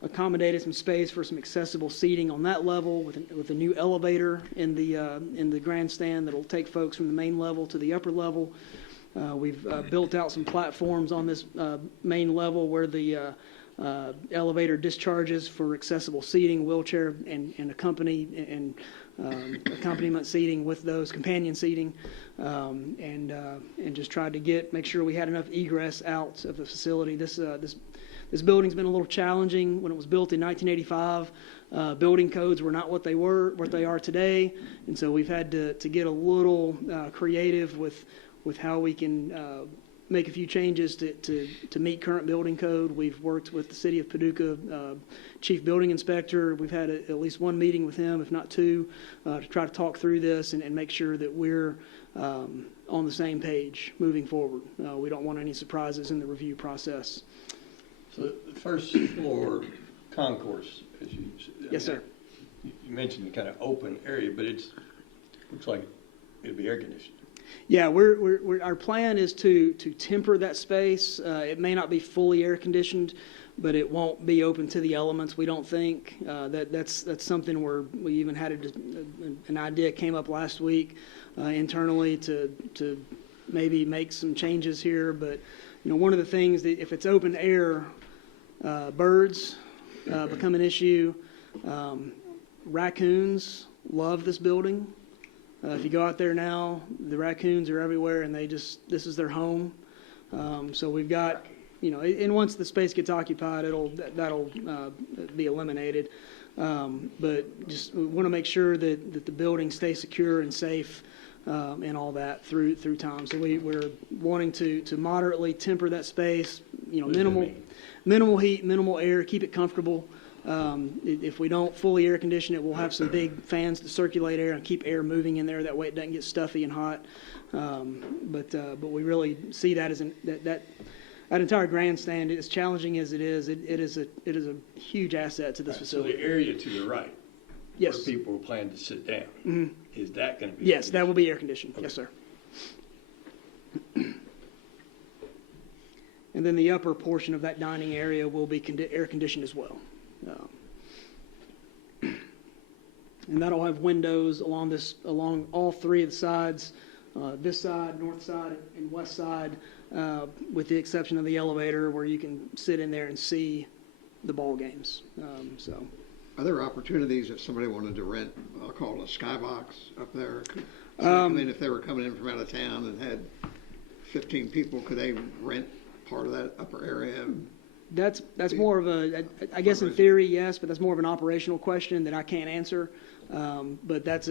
accommodated some space for some accessible seating on that level with a new elevator in the grandstand that will take folks from the main level to the upper level. We've built out some platforms on this main level where the elevator discharges for accessible seating, wheelchair and accompaniment seating with those, companion seating, and just tried to make sure we had enough egress out of the facility. This building's been a little challenging. When it was built in 1985, building codes were not what they are today, and so we've had to get a little creative with how we can make a few changes to meet current building code. We've worked with the City of Paducah Chief Building Inspector. We've had at least one meeting with him, if not two, to try to talk through this and make sure that we're on the same page moving forward. We don't want any surprises in the review process. So the first floor concourse, as you said. Yes, sir. You mentioned the kind of open area, but looks like it'll be air conditioned. Yeah, our plan is to temper that space. It may not be fully air conditioned, but it won't be open to the elements. We don't think that's something where we even had an idea came up last week internally to maybe make some changes here. But one of the things that if it's open air, birds become an issue. Raccoons love this building. If you go out there now, the raccoons are everywhere, and this is their home. So we've got, and once the space gets occupied, that'll be eliminated. But just we want to make sure that the building stays secure and safe and all that through time. So we're wanting to moderately temper that space. Minimal heat, minimal air, keep it comfortable. If we don't fully air condition it, we'll have some big fans to circulate air and keep air moving in there. That way it doesn't get stuffy and hot. But we really see that as that entire grandstand, as challenging as it is a huge asset to this facility. So the area to the right, Yes. where people plan to sit down, is that going to be? Yes, that will be air conditioned. Okay. Yes, sir. And then the upper portion of that dining area will be air conditioned as well. And that'll have windows along all three of the sides, this side, north side, and west side, with the exception of the elevator where you can sit in there and see the ball games. Are there opportunities if somebody wanted to rent, I'll call it a skybox up there? I mean, if they were coming in from out of town and had 15 people, could they rent part of that upper area? That's more of I guess in theory, yes, but that's more of an operational question that I can't answer. But it's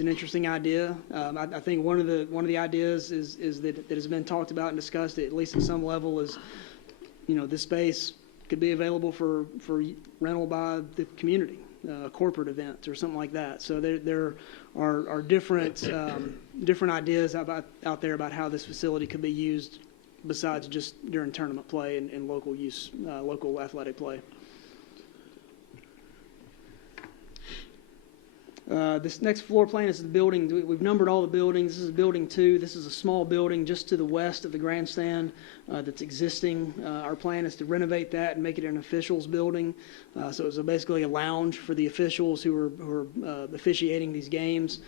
an interesting idea. I think one of the ideas is that has been talked about and discussed at least at some level is, this space could be available for rental by the community, a corporate event or something like that. So there are different ideas out there about how this facility could be used besides just during tournament play and local athletic play. This next floor plan is the building. We've numbered all the buildings. This is building 2. This is a small building just to the west of the grandstand that's existing. Our plan is to renovate that and make it an officials building. So it's basically a lounge for the officials who are officiating these games.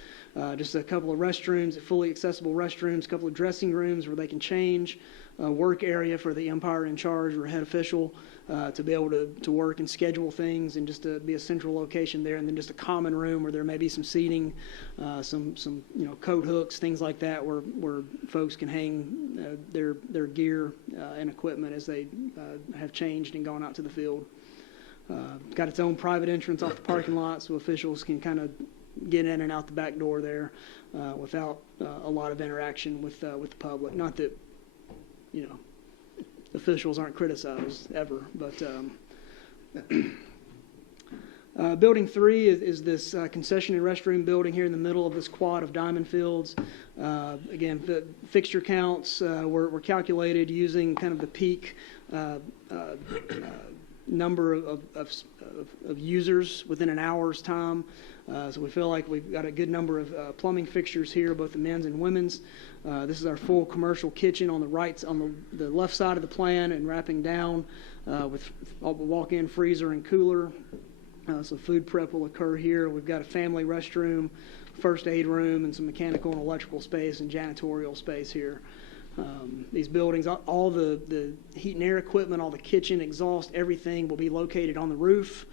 Just a couple of restrooms, fully accessible restrooms, a couple of dressing rooms where they can change, a work area for the umpire in charge or head official to be able to work and schedule things, and just to be a central location there, and then just a common room where there may be some seating, some coat hooks, things like that, where folks can hang their gear and equipment as they have changed and gone out to the field. Got its own private entrance off the parking lot, so officials can kind of get in and out the back door there without a lot of interaction with the public. Not that officials aren't criticized ever, but building 3 is this concession and restroom building here in the middle of this quad of diamond fields. Again, the fixture counts were calculated using kind of the peak number of users within an hour's time. So we feel like we've got a good number of plumbing fixtures here, both the men's and women's. This is our full commercial kitchen on the left side of the plan, and wrapping down with all the walk-in freezer and cooler. So food prep will occur here. We've got a family restroom, first aid room, and some mechanical and electrical space and janitorial space here. These buildings, all the heat and air equipment, all the kitchen, exhaust, everything will be located on the roof.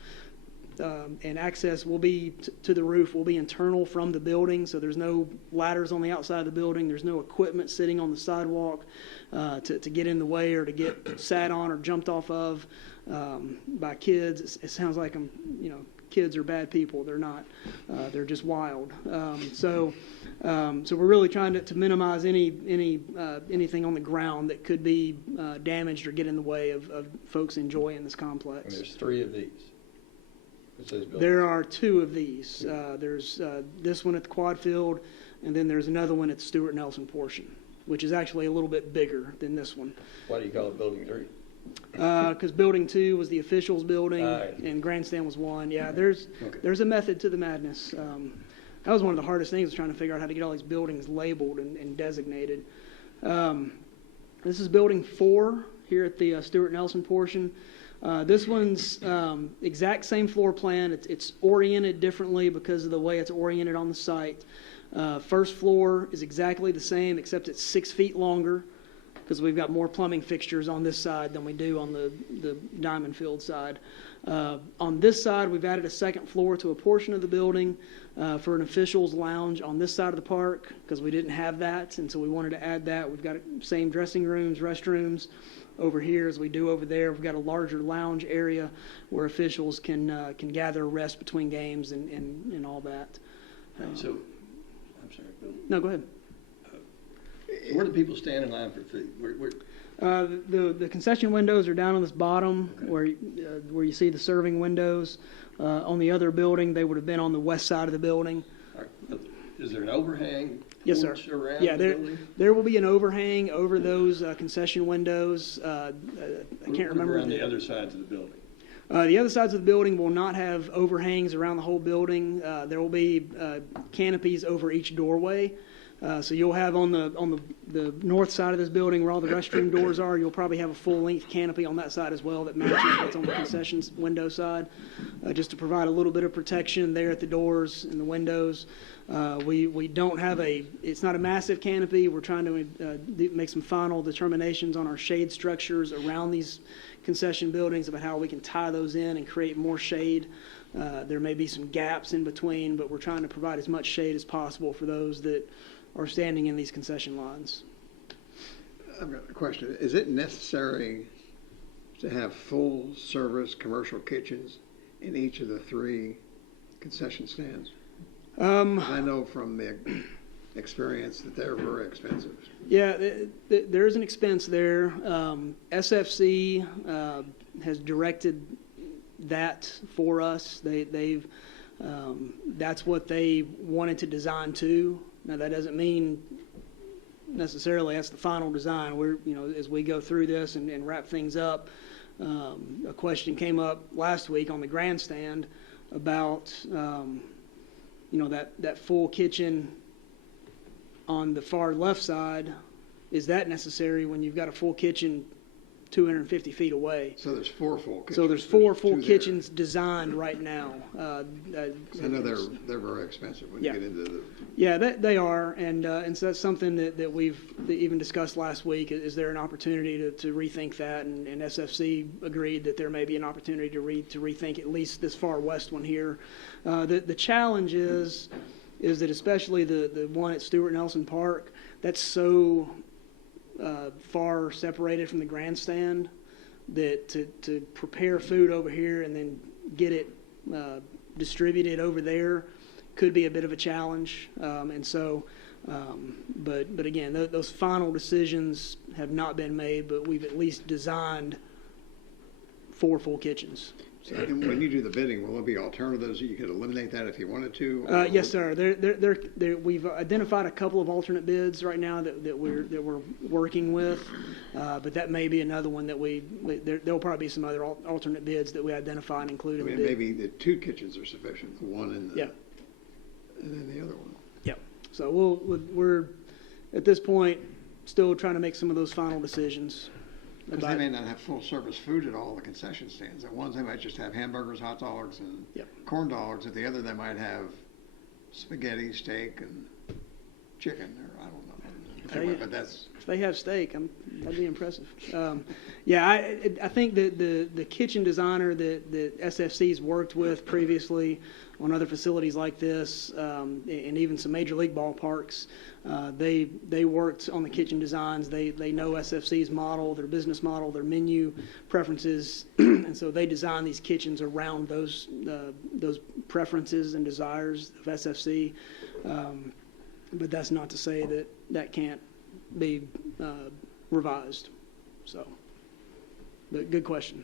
And access will be to the roof will be internal from the building, so there's no ladders on the outside of the building. There's no equipment sitting on the sidewalk to get in the way or to get sat on or jumped off of by kids. It sounds like kids are bad people. They're not. They're just wild. So we're really trying to minimize anything on the ground that could be damaged or get in the way of folks enjoying this complex. And there's 3 of these. There are 2 of these. There's this one at the quad field, and then there's another one at the Stuart Nelson portion, which is actually a little bit bigger than this one. Why do you call it building 3? Because building 2 was the officials building, and grandstand was 1. Yeah, there's a method to the madness. That was one of the hardest things, was trying to figure out how to get all these buildings labeled and designated. This is building 4 here at the Stuart Nelson portion. This one's exact same floor plan. It's oriented differently because of the way it's oriented on the site. First floor is exactly the same, except it's 6 feet longer because we've got more plumbing fixtures on this side than we do on the diamond field side. On this side, we've added a second floor to a portion of the building for an officials lounge on this side of the park because we didn't have that, and so we wanted to add that. We've got same dressing rooms, restrooms over here as we do over there. We've got a larger lounge area where officials can gather, rest between games and all that. So, I'm sorry, Bill. No, go ahead. Where do people stand in line for food? The concession windows are down on this bottom where you see the serving windows. On the other building, they would have been on the west side of the building. Is there an overhang? Yes, sir. Around Yeah, the building? there will be an overhang over those concession windows. I can't remember. Around the other sides of the building. The other sides of the building will not have overhangs around the whole building. There will be canopies over each doorway. So you'll have on the north side of this building where all the restroom doors are, you'll probably have a full-length canopy on that side as well that matches what's on the concessions window side, just to provide a little bit of protection there at the doors and the windows. We don't have it's not a massive canopy. We're trying to make some final determinations on our shade structures around these concession buildings about how we can tie those in and create more shade. There may be some gaps in between, but we're trying to provide as much shade as possible for those that are standing in these concession lines. I've got a question. Is it necessary to have full-service commercial kitchens in each of the 3 concession stands? I know from the experience that they're very expensive. Yeah, there is an expense there. SFC has directed that for us. They've that's what they wanted to design to. Now that doesn't mean necessarily that's the final design. We're as we go through this and wrap things up. A question came up last week on the grandstand about that full kitchen on the far left side. Is that necessary when you've got a full kitchen 250 feet away? So there's 4 full kitchens. So there's 4 full kitchens designed right now. I know they're very expensive when you get into the... Yeah, they are, and so that's something that we've even discussed last week. Is there an opportunity to rethink that? And SFC agreed that there may be an opportunity to rethink at least this far west one here. The challenge is that especially the one at Stewart Nelson Park, that's so far separated from the grandstand that to prepare food over here and then get it distributed over there could be a bit of a challenge. But again, those final decisions have not been made, but we've at least designed 4 full kitchens. So, and when you do the bidding, will there be alternatives? You could eliminate that if you wanted to? Yes, sir. We've identified a couple of alternate bids right now that we're working with, but that may be another one that there'll probably be some other alternate bids that we identify and include in the bid. Maybe the 2 kitchens are sufficient, the one and then the other one. Yeah. So we're at this point still trying to make some of those final decisions. Because they may not have full-service food at all the concession stands. At ones they might just have hamburgers, hot dogs, and corn dogs. At the other, they might have spaghetti, steak, and chicken, or I don't know. Anyway, but if they have steak, that'd be impressive. I think that the kitchen designer that SFC's worked with previously on other facilities like this, and even some major league ballparks, they worked on the kitchen designs. They know SFC's model, their business model, their menu preferences, and so they design these kitchens around those preferences and desires of SFC. But that's not to say that can't be revised. So, but good question.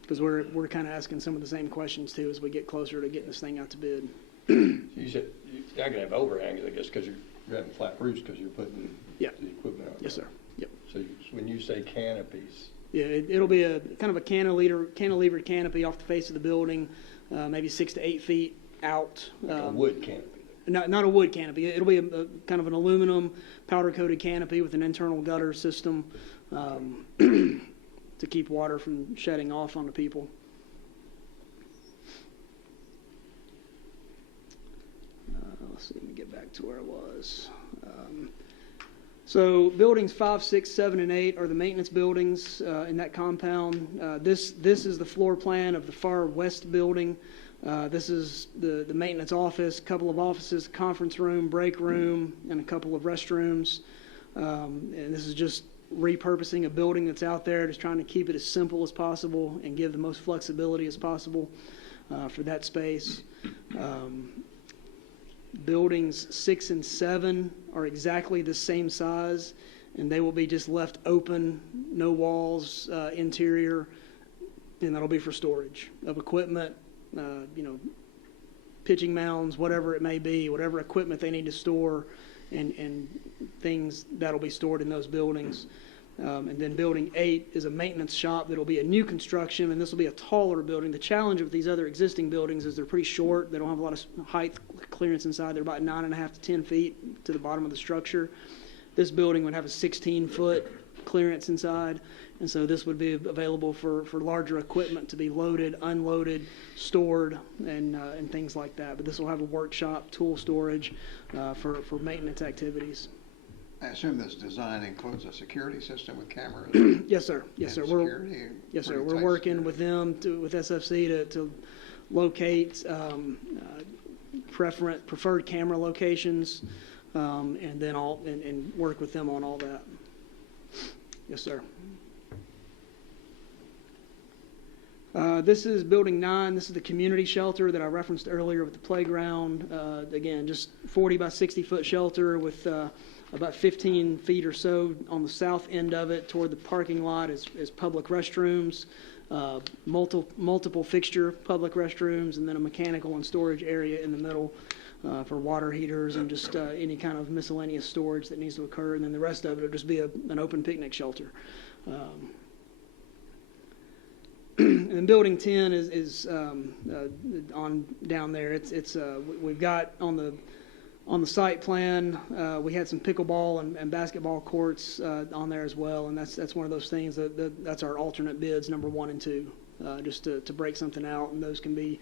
Because we're kind of asking some of the same questions too as we get closer to getting this thing out to bid. You said you're not going to have overhangs, I guess, because you're having flat roofs because you're putting the equipment out. Yes, sir. Yep. So when you say canopies, it'll be a kind of a cantilevered canopy off the face of the building, maybe 6 to 8 feet out. like a wood canopy. Not a wood canopy. It'll be a kind of an aluminum powder-coated canopy with an internal gutter system to keep water from shedding off onto people. Let's see, let me get back to where I was. So buildings 5, 6, 7, and 8 are the maintenance buildings in that compound. This is the floor plan of the far west building. This is the maintenance office, a couple of offices, conference room, break room, and a couple of restrooms. And this is just repurposing a building that's out there, just trying to keep it as simple as possible and give the most flexibility as possible for that space. Buildings 6 and 7 are exactly the same size, and they will be just left open, no walls, interior, and that'll be for storage of equipment, pitching mounds, whatever it may be, whatever equipment they need to store, and things that'll be stored in those buildings. And then building 8 is a maintenance shop that'll be a new construction, and this will be a taller building. The challenge with these other existing buildings is they're pretty short. They don't have a lot of height clearance inside. They're about 9.5 to 10 feet to the bottom of the structure. This building would have a 16-foot clearance inside, and so this would be available for larger equipment to be loaded, unloaded, stored, and things like that. But this will have a workshop, tool storage for maintenance activities. I assume this design includes a security system with cameras? Yes, sir. Yes, sir. We're working with them, with SFC to locate preferred camera locations, and then and work with them on all that. Yes, sir. This is Building 9. This is the community shelter that I referenced earlier with the playground. Again, just 40 by 60 foot shelter with about 15 feet or so on the south end of it toward the parking lot is public restrooms, multiple fixture public restrooms, and then a mechanical and storage area in the middle for water heaters and just any kind of miscellaneous storage that needs to occur. And then the rest of it will just be an open picnic shelter. And Building 10 is on down there. We've got on the site plan, we had some pickleball and basketball courts on there as well, and that's one of those things that's our alternate bids, number 1 and 2, just to break something out, and those can be,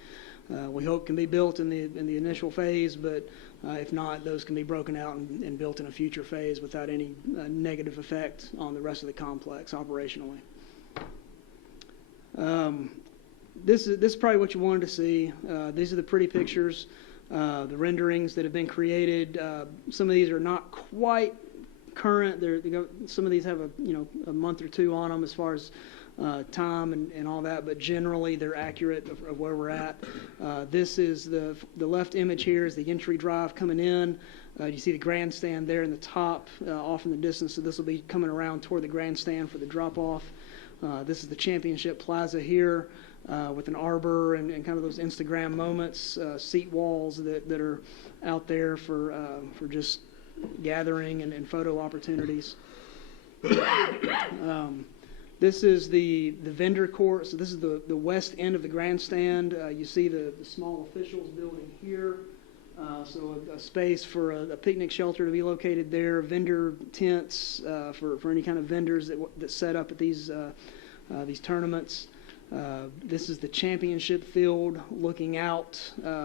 we hope, can be built in the initial phase, but if not, those can be broken out and built in a future phase without any negative effect on the rest of the complex operationally. This is probably what you wanted to see. These are the pretty pictures. The renderings that have been created. Some of these are not quite current. Some of these have a month or two on them as far as time and all that, but generally they're accurate of where we're at. This is the left image here is the entry drive coming in. You see the grandstand there in the top, off in the distance, so this will be coming around toward the grandstand for the drop-off. This is the championship plaza here. With an arbor and kind of those Instagram moments, seat walls that are out there for just gathering and photo opportunities. This is the vendor court. So this is the west end of the grandstand. You see the small officials building here. So a space for a picnic shelter to be located there. Vendor tents for any kind of vendors that set up at these tournaments. This is the championship field looking out.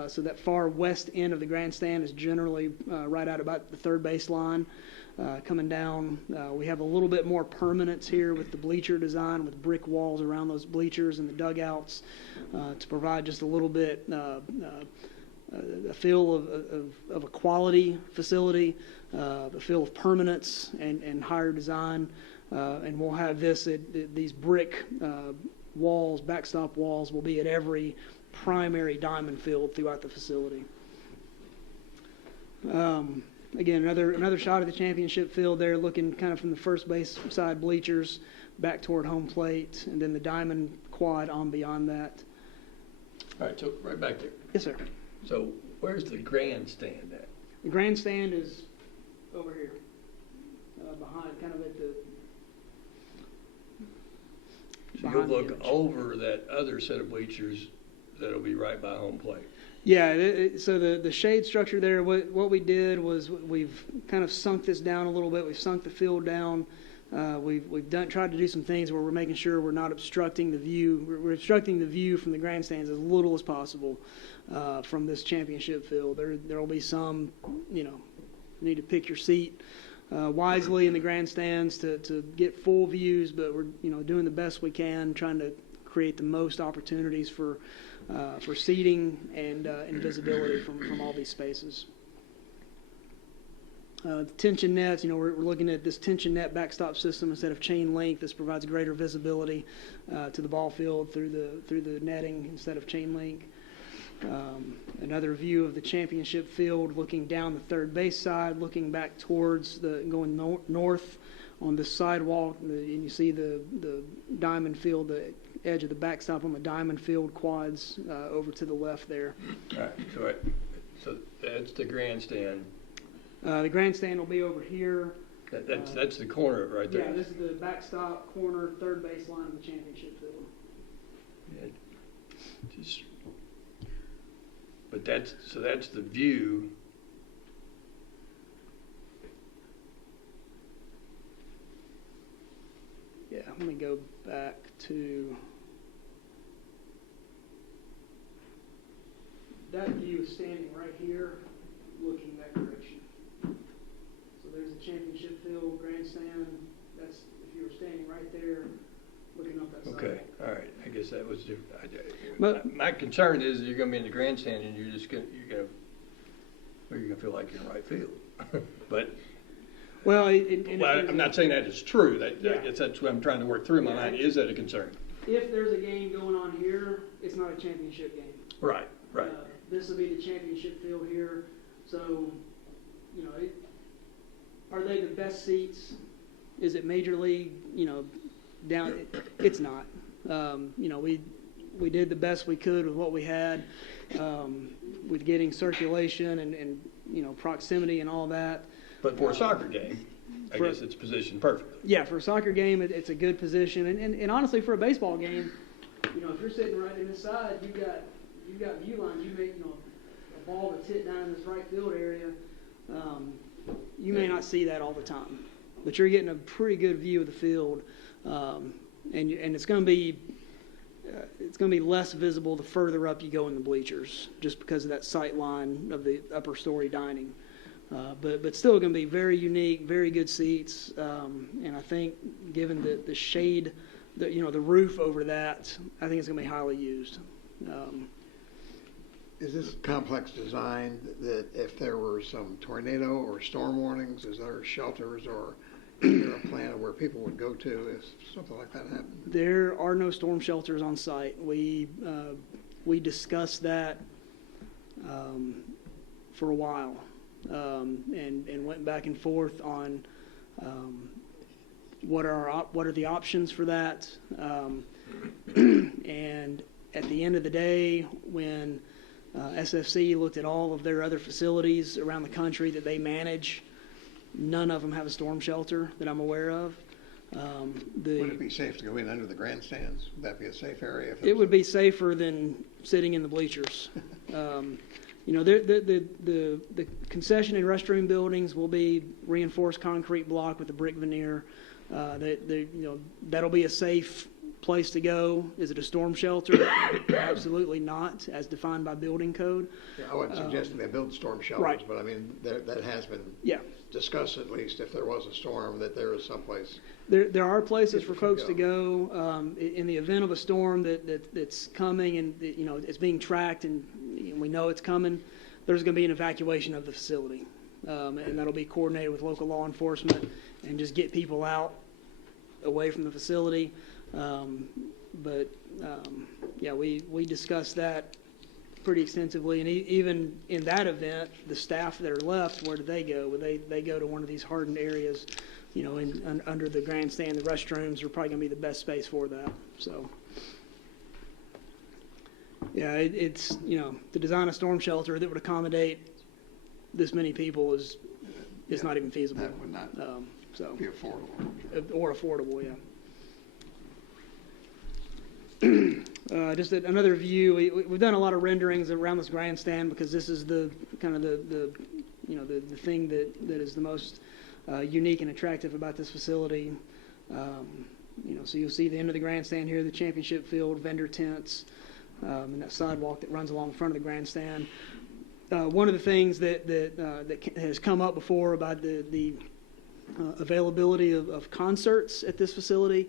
So that far west end of the grandstand is generally right out about the third baseline. Coming down, we have a little bit more permanence here with the bleacher design with brick walls around those bleachers and the dugouts to provide just a little bit a feel of a quality facility, a feel of permanence and higher design. And we'll have these brick walls, backstop walls, will be at every primary diamond field throughout the facility. Again, another shot of the championship field there, looking kind of from the first base side bleachers back toward home plate, and then the diamond quad on beyond that. All right, so right back there. Yes, sir. So where's the grandstand at? The grandstand is over here, behind, kind of at the. So you'll look over that other set of bleachers that'll be right by home plate. Yeah, so the shade structure there, what we did was we've kind of sunk this down a little bit. We've sunk the field down. We've tried to do some things where we're making sure we're not obstructing the view. We're obstructing the view from the grandstands as little as possible from this championship field. There will be some, you need to pick your seat wisely in the grandstands to get full views, but we're doing the best we can, trying to create the most opportunities for seating and visibility from all these spaces. The tension nets, we're looking at this tension net backstop system instead of chain link. This provides greater visibility to the ball field through the netting instead of chain link. Another view of the championship field, looking down the third base side, looking back towards going north on the sidewalk, and you see the diamond field, the edge of the backstop on the diamond field quads over to the left there. All right, so that's the grandstand. The grandstand will be over here. That's the corner right there. Yeah, this is the backstop corner, third base line of the championship field. Yeah, but that's the view. Yeah, let me go back to that view is standing right here, looking that direction. So there's the championship field, grandstand. That's if you were standing right there, looking up that side. Okay, all right. I guess that was different. But- My concern is you're going to be in the grandstand and you're going to feel like you're in right field. But Well, I'm not saying that is true. I Yeah. guess that's what I'm trying to work through in my Yeah. mind. Is that a concern? if there's a game going on here, it's not a championship game. Right. This will be the championship field here. So, are they the best seats? Is it major league? Down. It's not. We did the best we could with what we had, with getting circulation and proximity and all that. But for a soccer game, I guess it's positioned perfectly. Yeah, for a soccer game, it's a good position, and honestly, for a baseball game, if you're sitting right in this side, you've got view lines. You make a ball that's hit down in this right field area. You may not see that all the time, but you're getting a pretty good view of the field, and it's going to be less visible the further up you go in the bleachers, just because of that sight line of the upper story dining. But still going to be very unique, very good seats, and I think given the shade, the roof over that, I think it's going to be highly used. Is this complex designed that if there were some tornado or storm warnings, is there shelters or is there a plan of where people would go to if something like that happened? There are no storm shelters on site. We discussed that for a while, and went back and forth on what are the options for that. And at the end of the day, when SFC looked at all of their other facilities around the country that they manage, none of them have a storm shelter that I'm aware of. Would it be safe to go in under the grandstands? Would that be a safe area? It would be safer than sitting in the bleachers. The concession and restroom buildings will be reinforced concrete block with a brick veneer. That'll be a safe place to go. Is it a storm shelter? Absolutely not, as defined by building code. Yeah, I wasn't suggesting they build storm shelters, Right. but I mean, that has been Yeah. discussed at least, if there was a storm, that there is someplace. There are places for People can folks to go in the event of a storm that's coming, and it's being tracked, and we know it's coming. There's going to be an evacuation of the facility, and that'll be coordinated with local law enforcement and just get people out away from the facility. We discussed that pretty extensively, and even in that event, the staff that are left, where do they go? Would they go to one of these hardened areas? Under the grandstand, the restrooms are probably going to be the best space for that. So, yeah, it's to design a storm shelter that would accommodate this many people is not even feasible. That would not be affordable. Or affordable, yeah. Just another view. We've done a lot of renderings around this grandstand because this is the kind of the thing that is the most unique and attractive about this facility. So you'll see the end of the grandstand here, the championship field, vendor tents, and that sidewalk that runs along the front of the grandstand. One of the things that has come up before about the availability of concerts at this facility.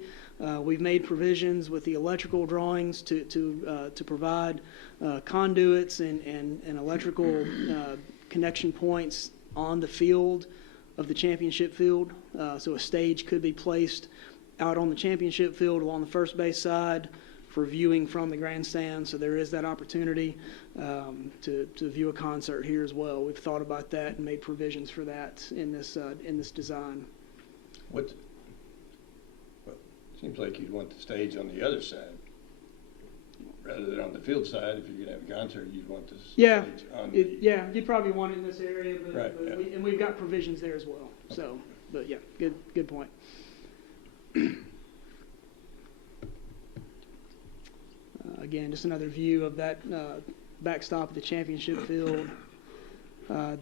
We've made provisions with the electrical drawings to provide conduits and electrical connection points on the field of the championship field. So a stage could be placed out on the championship field along the first base side for viewing from the grandstand, so there is that opportunity to view a concert here as well. We've thought about that and made provisions for that in this design. Well, seems like you'd want the stage on the other side rather than on the field side. If you're gonna have a concert, you'd want the stage on the. Yeah, you'd probably want it in this area, but, Right, yeah. and we've got provisions there as well. So, but yeah, good point. Again, just another view of that backstop of the championship field.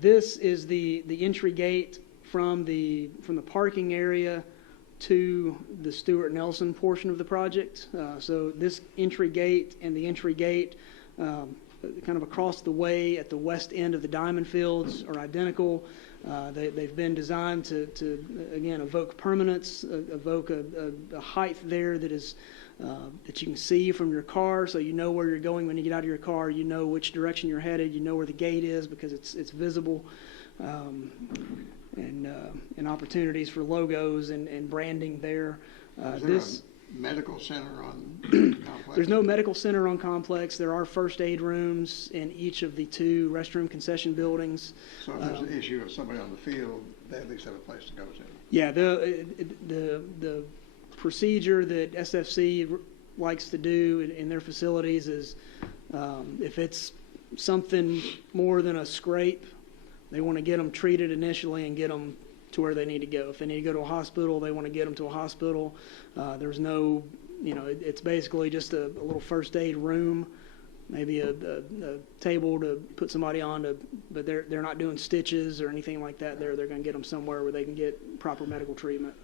This is the entry gate from the parking area to the Stuart Nelson portion of the project. So this entry gate and the entry gate kind of across the way at the west end of the diamond fields are identical. They've been designed to again, evoke permanence, evoke a height there that is that you can see from your car, so you know where you're going when you get out of your car. You know which direction you're headed. You know where the gate is because it's visible. And opportunities for logos and branding there. Is there a medical center on complex? There's no medical center on complex. There are first aid rooms in each of the 2 restroom concession buildings. So if there's an issue of somebody on the field, they at least have a place to go to. Yeah, the procedure that SFC likes to do in their facilities is if it's something more than a scrape, they want to get them treated initially and get them to where they need to go. If they need to go to a hospital, they want to get them to a hospital. There's no, it's basically just a little first aid room, maybe a table to put somebody on, but they're not doing stitches or anything like that. They're going to get them somewhere where they can get proper medical treatment.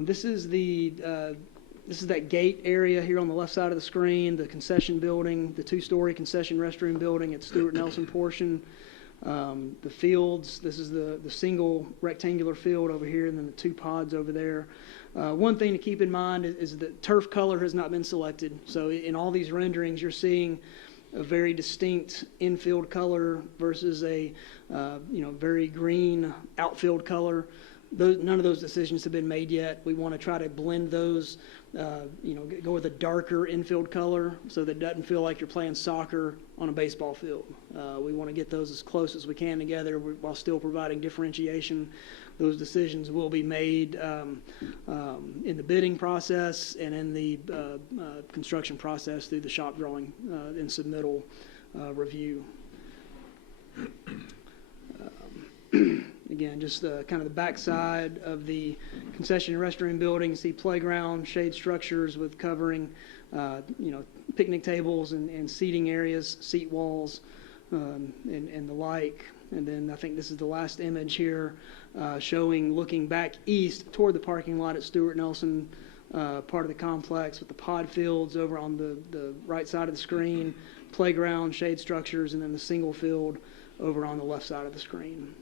This is that gate area here on the left side of the screen, the concession building, the 2-story concession restroom building at Stuart Nelson portion. The fields, this is the single rectangular field over here, and then the 2 pods over there. One thing to keep in mind is that turf color has not been selected. So in all these renderings, you're seeing a very distinct infield color versus a very green outfield color. None of those decisions have been made yet. We want to try to blend those, go with a darker infield color so that it doesn't feel like you're playing soccer on a baseball field. We want to get those as close as we can together while still providing differentiation. Those decisions will be made in the bidding process and in the construction process through the shop drawing and submittal review. Again, just kind of the backside of the concession and restroom building. You see playground, shade structures with covering, picnic tables and seating areas, seat walls, and the like. And then I think this is the last image here showing looking back east toward the parking lot at Stuart Nelson, part of the complex with the pod fields over on the right side of the screen, playground, shade structures, and then the single field over on the left side of the screen.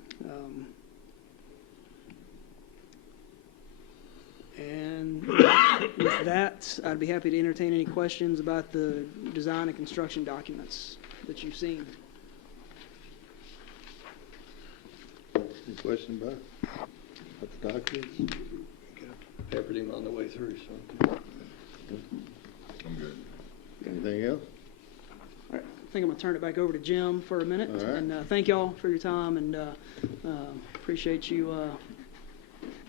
And with that, I'd be happy to entertain any questions about the design and construction documents that you've seen. Any question about the documents? Peppered him on the way through, so. I'm good. Anything else? All right, I think I'm going to turn it back over to Jim for a minute. All right. And thank y'all for your time, and appreciate you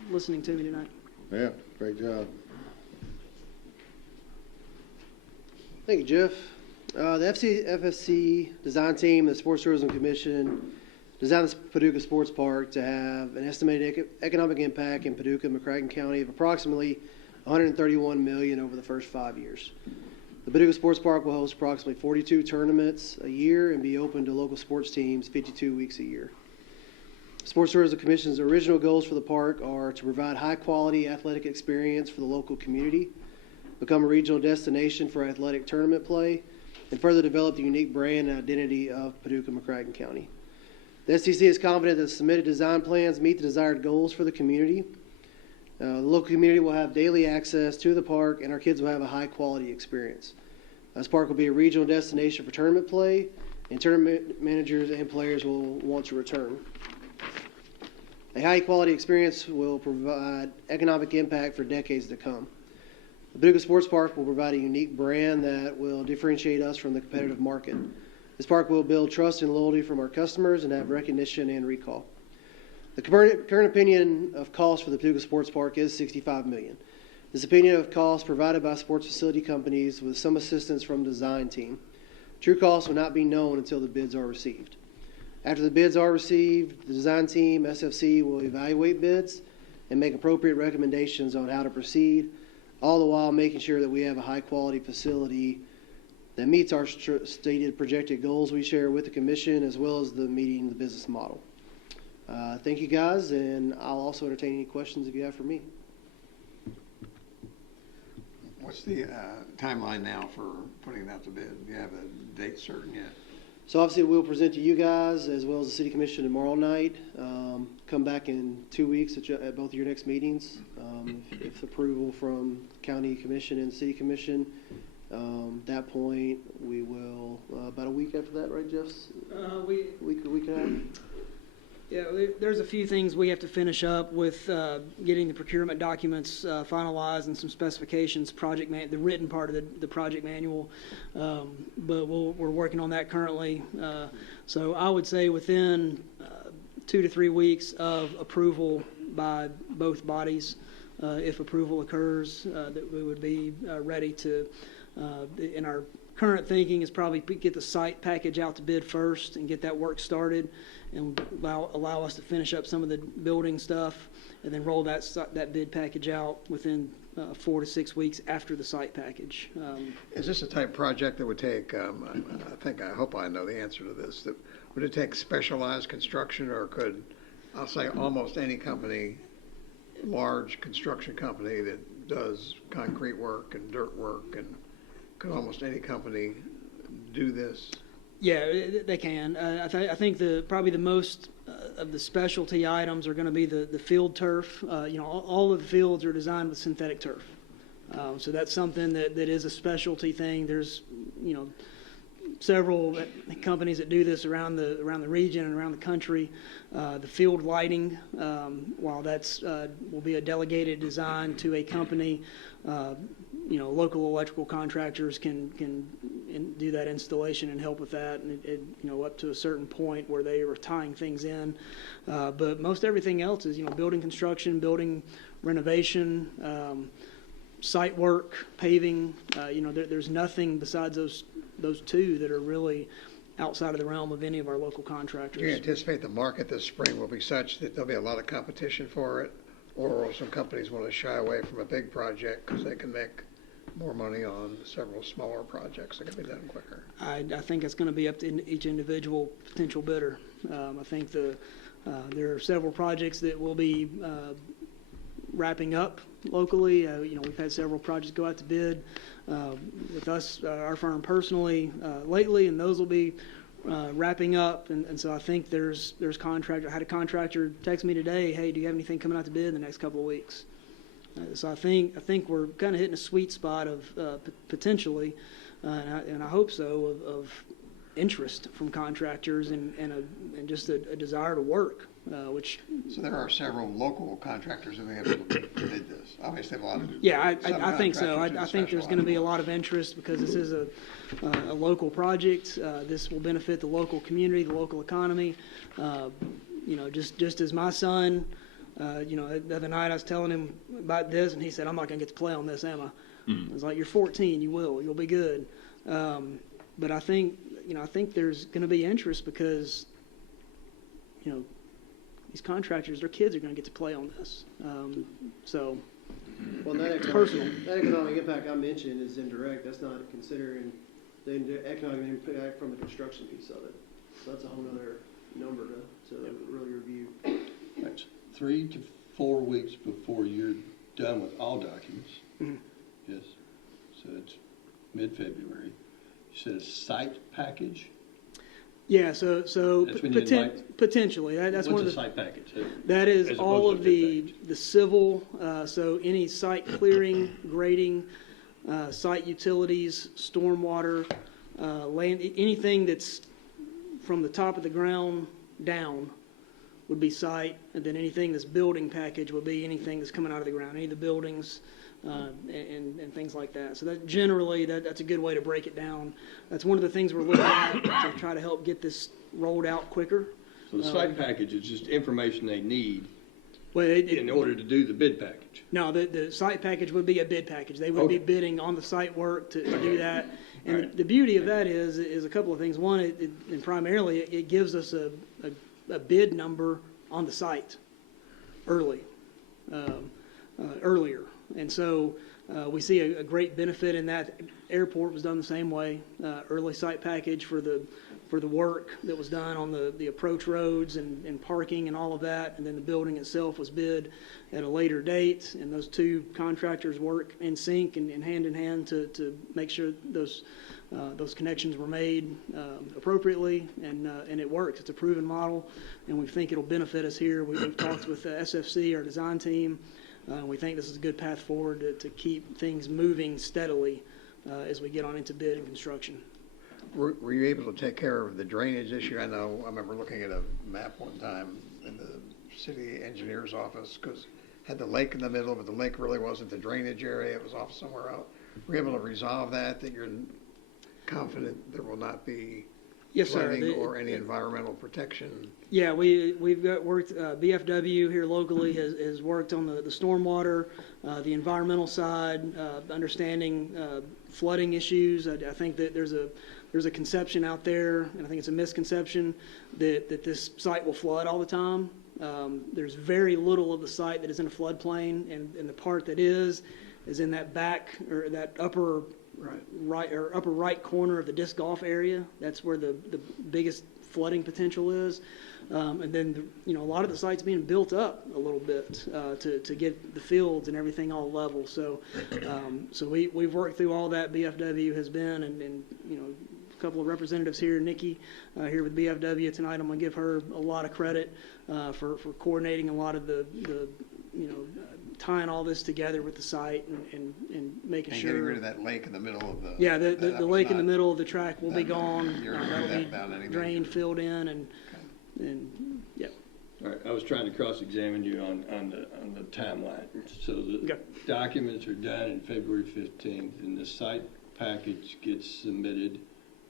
listening to me tonight. Yeah, great job. Thank you, Jeff. The FSC design team, the Sports Tourism Commission, designed the Paducah Sports Park to have an estimated economic impact in Paducah and McCracken County of approximately $131 million over the first 5 years. The Paducah Sports Park will host approximately 42 tournaments a year and be open to local sports teams 52 weeks a year. Sports Tourism Commission's original goals for the park are to provide high-quality athletic experience for the local community, become a regional destination for athletic tournament play, and further develop the unique brand and identity of Paducah McCracken County. The STC is confident that submitted design plans meet the desired goals for the community. The local community will have daily access to the park, and our kids will have a high-quality experience. This park will be a regional destination for tournament play, and tournament managers and players will want to return. A high-quality experience will provide economic impact for decades to come. The Paducah Sports Park will provide a unique brand that will differentiate us from the competitive market. This park will build trust and loyalty from our customers and have recognition and recall. The current opinion of cost for the Paducah Sports Park is $65 million. This opinion of cost provided by sports facility companies with some assistance from the design team. True costs will not be known until the bids are received. After the bids are received, the design team, SFC, will evaluate bids and make appropriate recommendations on how to proceed, all the while making sure that we have a high-quality facility that meets our stated projected goals we share with the commission, as well as meeting the business model. Thank you, guys, and I'll also entertain any questions if you have for me. What's the timeline now for putting out the bid? Do you have a date certain yet? So obviously we'll present to you guys as well as the city commission tomorrow night. Come back in 2 weeks at both of your next meetings. If approval from county commission and city commission, that point we will, about a week after that, right, Jeff? Week and a half? Yeah, there's a few things we have to finish up with getting the procurement documents finalized and some specifications, the written part of the project manual, but we're working on that currently. So I would say within 2 to 3 weeks of approval by both bodies, if approval occurs, that we would be ready to, in our current thinking is probably get the site package out to bid first and get that work started, and allow us to finish up some of the building stuff, and then roll that bid package out within 4 to 6 weeks after the site package. Is this a type project that would take, I hope I know the answer to this, that would it take specialized construction, or could, I'll say almost any company, large construction company that does concrete work and dirt work, and could almost any company do this? Yeah, they can. I think probably the most of the specialty items are going to be the field turf. All of the fields are designed with synthetic turf. So that's something that is a specialty thing. There's, several companies that do this around the region and around the country. The field lighting, while that's will be a delegated design to a company, local electrical contractors can do that installation and help with that, and up to a certain point where they are tying things in. But most everything else is building construction, building renovation, site work, paving. There's nothing besides those two that are really outside of the realm of any of our local contractors. Do you anticipate the market this spring will be such that there'll be a lot of competition for it, or will some companies want to shy away from a big project because they can make more money on several smaller projects that can be done quicker? I think it's going to be up to each individual potential bidder. I think there are several projects that will be wrapping up locally. We've had several projects go out to bid with us, our firm personally, lately, and those will be wrapping up. And so I think there's contractor. I had a contractor text me today, hey, do you have anything coming out to bid in the next couple of weeks? So I think we're kind of hitting a sweet spot of potentially, and I hope so, of interest from contractors and just a desire to work. So there are several local contractors that have to bid this. Obviously, a lot of I think so. I think there's going to be a lot of interest because this is a local project. This will benefit the local community, the local economy. Just as my son. The other night I was telling him about this, and he said, I'm not going to get to play on this, am I? I was like, you're 14, you'll be good. But I think there's going to be interest because, these contractors, their kids are going to get to play on this. Well, that economic impact I mentioned is indirect. That's not considering the economic impact from the construction piece of it. So that's a whole other number to really review. Right. 3 to 4 weeks before you're done with all documents. Mm-hmm. Yes. So it's mid-February. You said a site package? Yeah, so That's when you invite- potentially. That's one of What's the a site package? That is As all opposed of to a bid the civil, so any site clearing, grading, site utilities, stormwater, land, anything that's from the top of the ground down would be site, and then anything that's building package would be anything that's coming out of the ground, any of the buildings, and things like that. So that generally, that's a good way to break it down. That's one of the things we're looking at to try to help get this rolled out quicker. So the site package is just information they need Well, in order to do the bid package. No, the site package would be a bid package. They would be bidding on the site work to do that. And Right. the beauty of that is a couple of things. One, and primarily, it gives us a bid number on the site earlier. And so we see a great benefit in that. Airport was done the same way. Early site package for the work that was done on the approach roads and parking and all of that. And then the building itself was bid at a later date. And those two contractors work in sync and hand in hand to make sure those connections were made appropriately, and it works. It's a proven model, and we think it'll benefit us here. We've talked with SFC, our design team. We think this is a good path forward to keep things moving steadily as we get on into bid and construction. Were you able to take care of the drainage issue? I remember looking at a map one time in the city engineer's office, because had the lake in the middle, but the lake really wasn't the drainage area. It was off somewhere else. Were you able to resolve that you're confident there will not be Yes, sir. flooding or any environmental protection? Yeah, we've got worked, BFW here locally has worked on the stormwater, the environmental side, understanding flooding issues. I think that there's a conception out there, and I think it's a misconception, that this site will flood all the time. There's very little of the site that is in a floodplain, and the part that is in that back, or that upper right corner of the disc golf area. That's where the biggest flooding potential is. And then, a lot of the site's being built up a little bit to get the fields and everything all level. So we've worked through all that. BFW has been, and a couple of representatives here, Nikki, here with BFW tonight. I'm going to give her a lot of credit for coordinating a lot of the tying all this together with the site and making sure. Getting rid of that lake in the middle of the. Yeah, the lake in the middle of the track will be gone. That'll be drained, filled in, and yeah. All right, I was trying to cross-examine you on the timeline. So the documents are done in February 15th, and the site package gets submitted.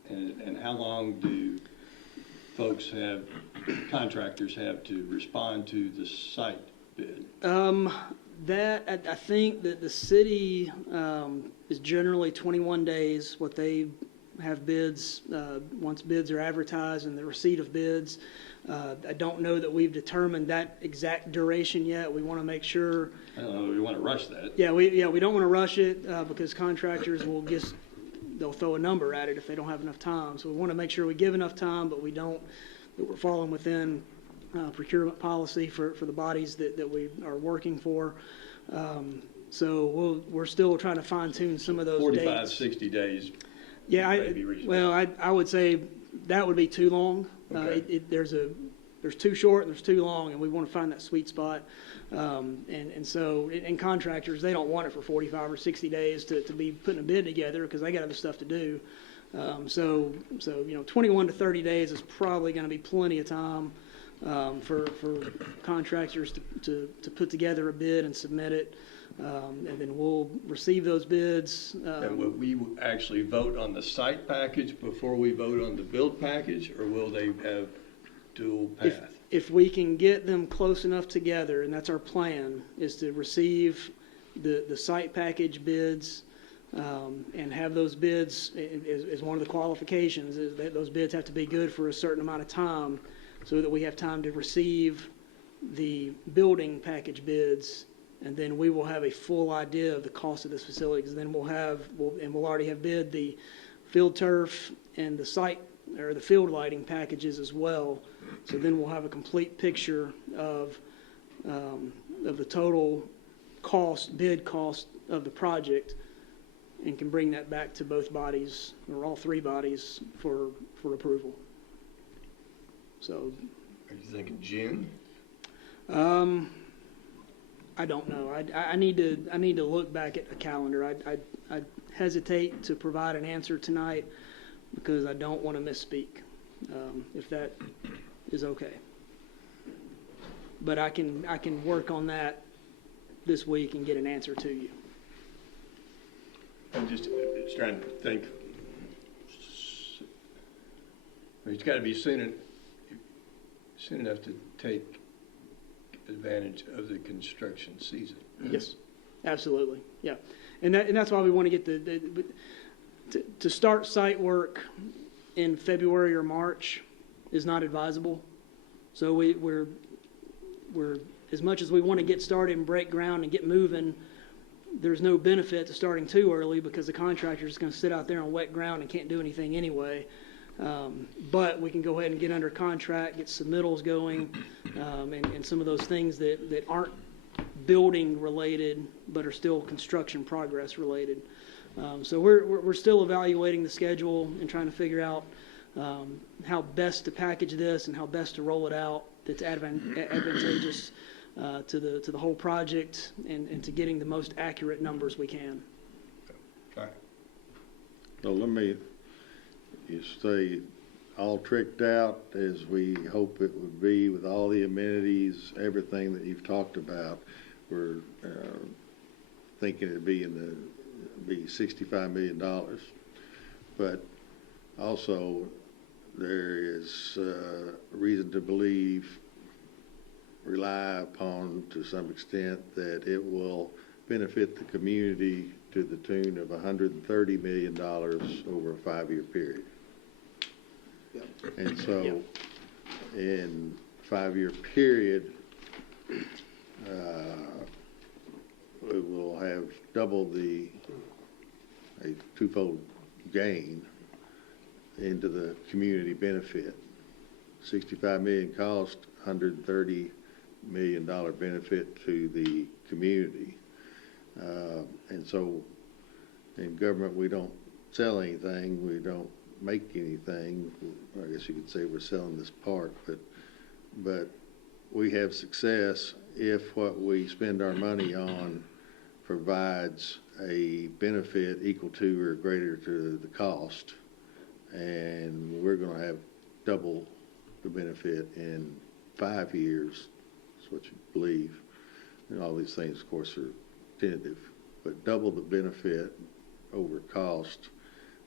And how long do contractors have to respond to the site bid? I think that the city is generally 21 days. What they have bids, once bids are advertised and the receipt of bids. I don't know that we've determined that exact duration yet. We want to make sure. I don't know, we want to rush that. Yeah, we don't want to rush it because contractors will they'll throw a number at it if they don't have enough time. So we want to make sure we give enough time, but that we're falling within procurement policy for the bodies that we are working for. So we're still trying to fine tune some of those 45, dates. 60 days. Yeah, I I would say that would be too long. Okay. There's too short and there's too long, and we want to find that sweet spot. So contractors, they don't want it for 45 or 60 days to be putting a bid together because they got other stuff to do. So 21 to 30 days is probably going to be plenty of time for contractors to put together a bid and submit it. And then we'll receive those bids. And will we actually vote on the site package before we vote on the build package, or will they have dual path? If we can get them close enough together, and that's our plan, is to receive the site package bids and have those bids is one of the qualifications, is that those bids have to be good for a certain amount of time so that we have time to receive the building package bids, and then we will have a full idea of the cost of this facility, because then we'll already have bid the field turf and the site or the field lighting packages as well. So then we'll have a complete picture of the total bid cost of the project, and can bring that back to both bodies, or all three bodies, for approval. So. Are you thinking June? I don't know. I need to look back at the calendar. I hesitate to provide an answer tonight because I don't want to misspeak. If that is okay. but I can work on that this week and get an answer to you. I'm just trying to think. It's got to be soon enough to take advantage of the construction season. Yes, absolutely. Yeah, and that's why we want to get to start site work in February or March is not advisable. So we're as much as we want to get started and break ground and get moving, there's no benefit to starting too early because the contractor is going to sit out there on wet ground and can't do anything anyway. But we can go ahead and get under contract, get submittals going, and some of those things that aren't building related but are still construction progress related. So we're still evaluating the schedule and trying to figure out how best to package this and how best to roll it out that's advantageous to the whole project and to getting the most accurate numbers we can. All right. So you say all tricked out as we hope it would be with all the amenities, everything that you've talked about. We're thinking it'd be $65 million, but also there is reason to believe, rely upon to some extent, that it will benefit the community to the tune of $130 million over a 5-year period. And so in a 5-year period, we will have double a twofold gain into the community benefit. 65 million cost, $130 million benefit to the community. And so in government, we don't sell anything, we don't make anything. I guess you could say we're selling this park, but we have success if what we spend our money on provides a benefit equal to or greater to the cost, and we're going to have double the benefit in 5 years. That's what you believe. And all these things, of course, are tentative, but double the benefit over cost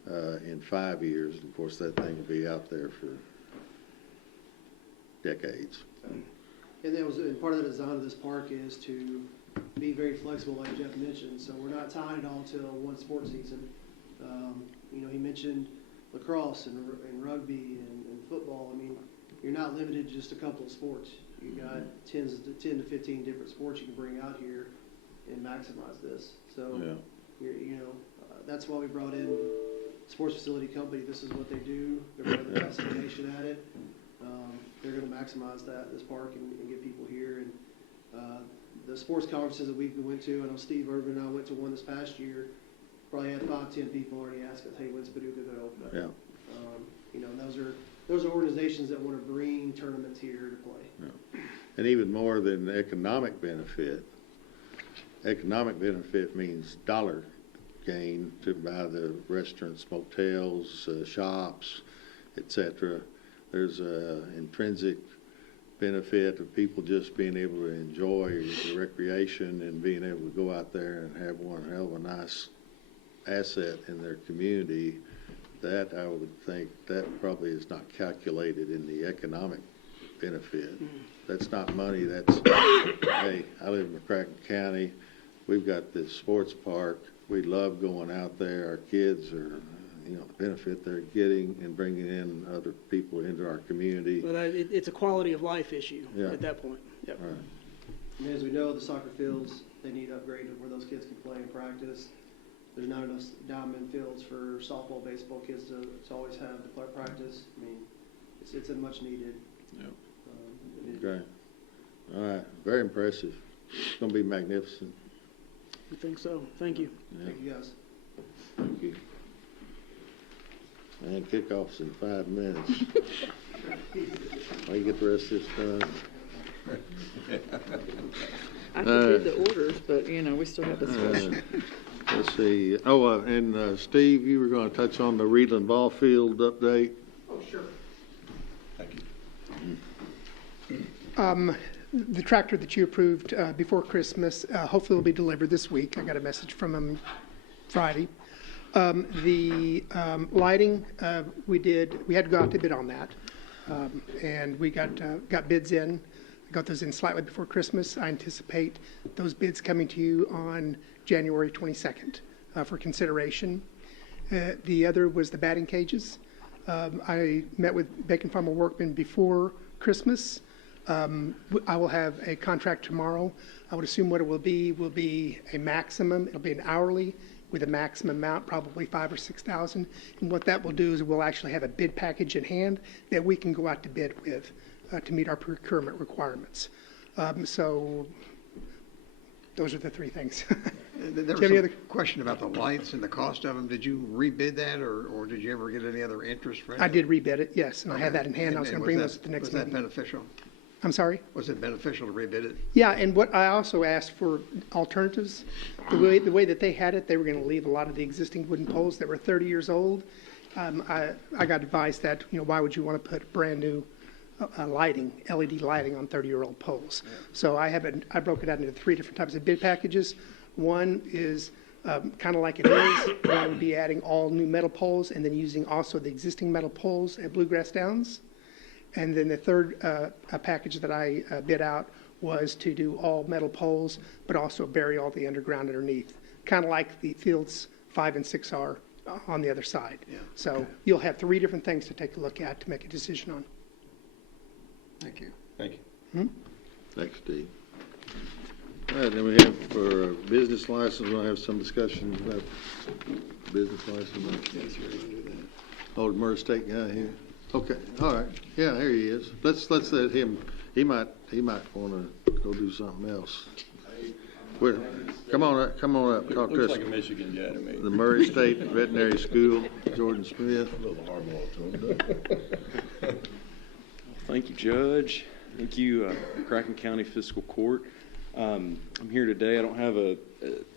in 5 years. And of course, that thing will be out there for decades. And part of the design of this park is to be very flexible, like Jeff mentioned. So we're not tying it all to one sports season. He mentioned lacrosse and rugby and football. I mean, you're not limited to just a couple of sports. You got 10 to 15 different sports you can bring out here and maximize this. So, that's why we brought in Sports Facility Company. This is what they do. They're one of the best in the nation at it. They're going to maximize this park and get people here. And the sports conferences that we went to, I know Steve Urban and I went to one this past year, probably had 5-10 people already ask us, hey, when's Paducah going to open up? Yeah. Those are organizations that want to bring tournaments here to play. Yeah. And even more than economic benefit means dollar gain to buy the restaurants, motels, shops, etc. There's an intrinsic benefit of people just being able to enjoy the recreation and being able to go out there and have one hell of a nice asset in their community. That I would think that probably is not calculated in the economic benefit. That's not money. That's, hey, I live in McCracken County. We've got this sports park. We love going out there. Our kids are, the benefit they're getting and bringing in other people into our community. Well, it's a quality of life issue at that point. Yep. All right. And as we know, the soccer fields, they need upgraded where those kids can play and practice. There's not enough diamond fields for softball, baseball kids to always have to play practice. I mean, it's a much needed. Yep. Okay. All right. Very impressive. It's going to be magnificent. I think so. Thank you. Yeah. Thank you, guys. Thank you. And kickoff's in 5 minutes. I get the rest of this done. I could do the orders, but, we still have discussion. Let's see. And Steve, you were going to touch on the Reedland Ball Field update. Oh, sure. Thank you. The tractor that you approved before Christmas, hopefully will be delivered this week. I got a message from them Friday. The lighting, we had to go out to bid on that. And we got bids in. I got those in slightly before Christmas. I anticipate those bids coming to you on January 22nd for consideration. The other was the batting cages. I met with Bacon Farmer Workman before Christmas. I will have a contract tomorrow. I would assume what it will be a maximum. It'll be an hourly with a maximum amount, probably $5,000 or $6,000. And what that will do is we'll actually have a bid package in hand that we can go out to bid with to meet our procurement requirements. So those are the three things. There was a question about the lights and the cost of them. Did you rebid that, or did you ever get any other interest for it? I did rebid it, yes, and I had that in hand. I was going to bring those at the next meeting. Was that beneficial? I'm sorry? Was it beneficial to rebid it? Yeah, and what I also asked for alternatives. The way that they had it, they were going to leave a lot of the existing wooden poles that were 30 years old. I got advice that, why would you want to put brand new lighting, LED lighting on 30-year-old poles? Yeah. So I broke it out into 3 different types of bid packages. One is kind of like it is. One would be adding all new metal poles and then using also the existing metal poles at Bluegrass Downs. And then the third package that I bid out was to do all metal poles, but also bury all the underground underneath, kind of like the fields 5 and 6 are on the other side. Yeah. So okay. You'll have 3 different things to take a look at to make a decision on. Thank you. Thank you. Thanks, Steve. All right, then we have for business license, we'll have some discussion about business license. Yes, we're going to do that. Oh, the Murray State guy here. Okay, all right. Yeah, here he is. Let's let him. He might want to go do something else. Come on up. Talk to us. Looks like a Michigan guy to me. The Murray State Veterinary School, Jordan Smith. A little hardball to him. Thank you, Judge. Thank you, McCracken County Fiscal Court. I'm here today. I don't have a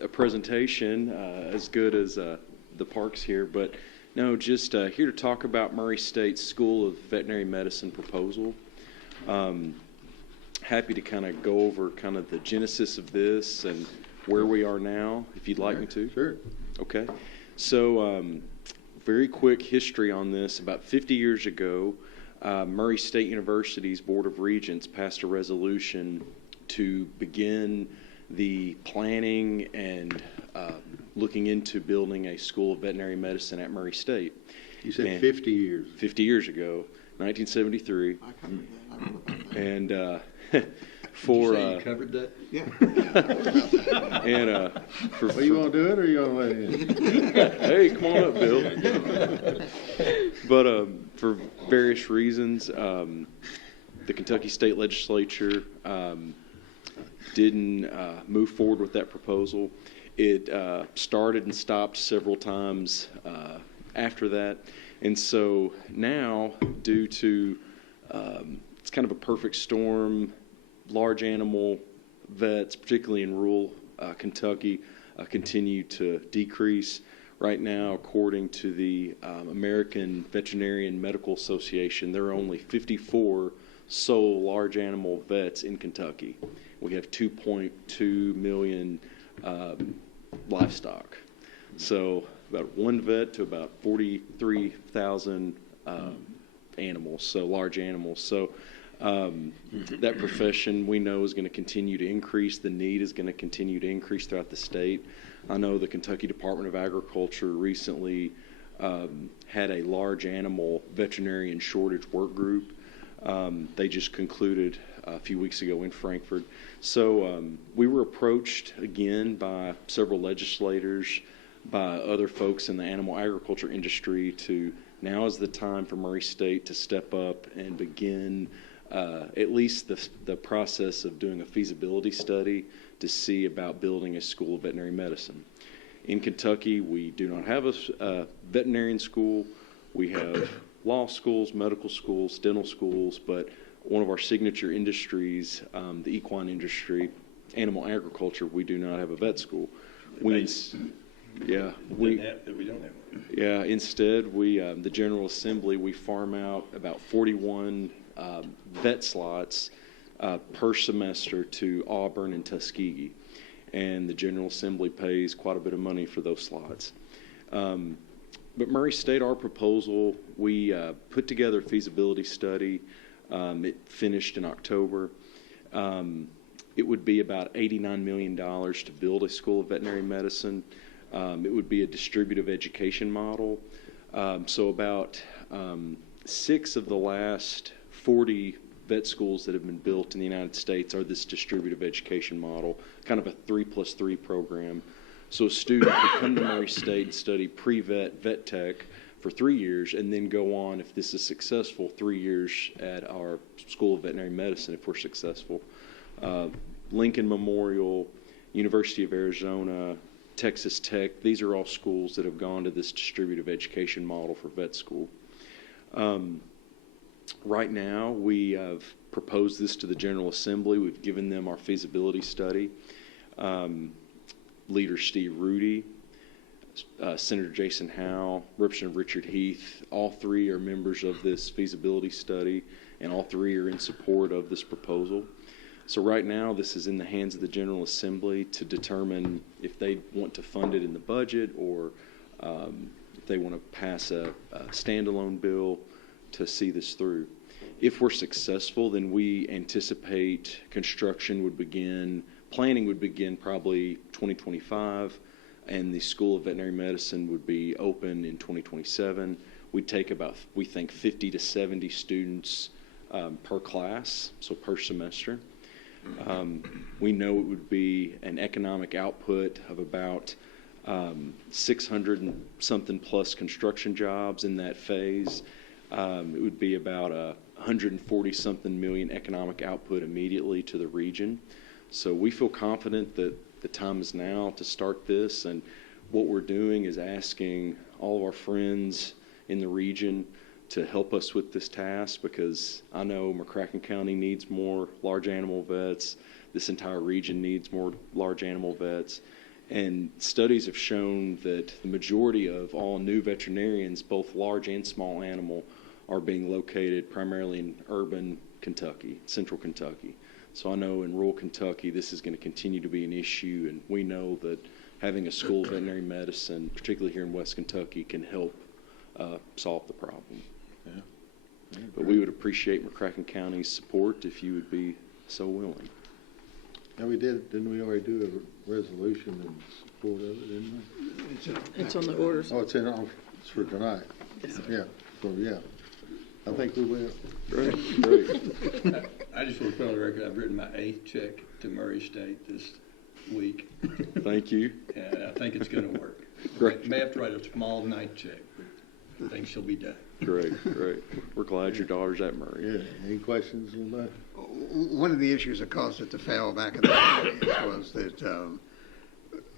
presentation as good as the parks here, but no, just here to talk about Murray State School of Veterinary Medicine proposal. Happy to kind of go over kind of the genesis of this and where we are now, if you'd like me to. Sure. Okay. So very quick history on this. About 50 years ago, Murray State University's Board of Regents passed a resolution to begin the planning and looking into building a school of veterinary medicine at Murray State. You said 50 years. 50 years ago, 1973. I covered that. And for Did you say you covered that? Yeah. And for you want to do it, or you want to let him? Hey, come on up, Bill. But for various reasons, the Kentucky State Legislature didn't move forward with that proposal. It started and stopped several times after that. And so now, due to it's kind of a perfect storm, large animal vets, particularly in rural Kentucky, continue to decrease. Right now, according to the American Veterinarian Medical Association, there are only 54 sole large animal vets in Kentucky. We have 2.2 million livestock. So about one vet to about 43,000 animals, so large animals. So that profession we know is going to continue to increase. The need is going to continue to increase throughout the state. I know the Kentucky Department of Agriculture recently had a large animal veterinarian shortage work group. They just concluded a few weeks ago in Frankfort. So we were approached again by several legislators, by other folks in the animal agriculture industry to now is the time for Murray State to step up and begin at least the process of doing a feasibility study to see about building a school of veterinary medicine. In Kentucky, we do not have a veterinarian school. We have law schools, medical schools, dental schools, but one of our signature industries, the equine industry, animal agriculture, we do not have a vet school. We don't have one. Yeah, instead, the General Assembly, we farm out about 41 vet slots per semester to Auburn and Tuskegee. And the General Assembly pays quite a bit of money for those slots. But Murray State, our proposal, we put together a feasibility study. It finished in October. It would be about $89 million to build a school of veterinary medicine. It would be a distributive education model. So about 6 of the last 40 vet schools that have been built in the United States are this distributive education model, kind of a 3+3 program. So a student could come to Murray State and study pre-vet, vet tech for 3 years, and then go on, if this is successful, 3 years at our School of Veterinary Medicine if we're successful. Lincoln Memorial, University of Arizona, Texas Tech, these are all schools that have gone to this distributive education model for vet school. Right now, we have proposed this to the General Assembly. We've given them our feasibility study. Leader Steve Rudy, Senator Jason Howe, Representative Richard Heath, all 3 are members of this feasibility study, and all 3 are in support of this proposal. So right now, this is in the hands of the General Assembly to determine if they want to fund it in the budget, or if they want to pass a standalone bill to see this through. If we're successful, then we anticipate construction would begin, planning would begin probably 2025, and the School of Veterinary Medicine would be open in 2027. We'd take about, we think, 50 to 70 students per class, so per semester. We know it would be an economic output of about 600 and something plus construction jobs in that phase. It would be about a 140 something million economic output immediately to the region. So we feel confident that the time is now to start this, and what we're doing is asking all of our friends in the region to help us with this task, because I know McCracken County needs more large animal vets. This entire region needs more large animal vets. And studies have shown that the majority of all new veterinarians, both large and small animal, are being located primarily in urban Kentucky, central Kentucky. So I know in rural Kentucky this is going to continue to be an issue, and we know that having a school of veterinary medicine, particularly here in West Kentucky, can help solve the problem. Yeah. But we would appreciate McCracken County's support if you would be so willing. And we didn't we already do a resolution in support of it, didn't we? It's on the orders. Oh, it's for tonight. Yes, sir. Yeah, so yeah, I think we will. Great, great. I just want to put on the record, I've written my 8th check to Murray State this week, Thank you. and I think it's going to work. Great. May have to write a small night check, but I think she'll be done. Great, great. We're glad your daughter's at Murray. Yeah, any questions on that? One of the issues that caused it to fail back in the days was that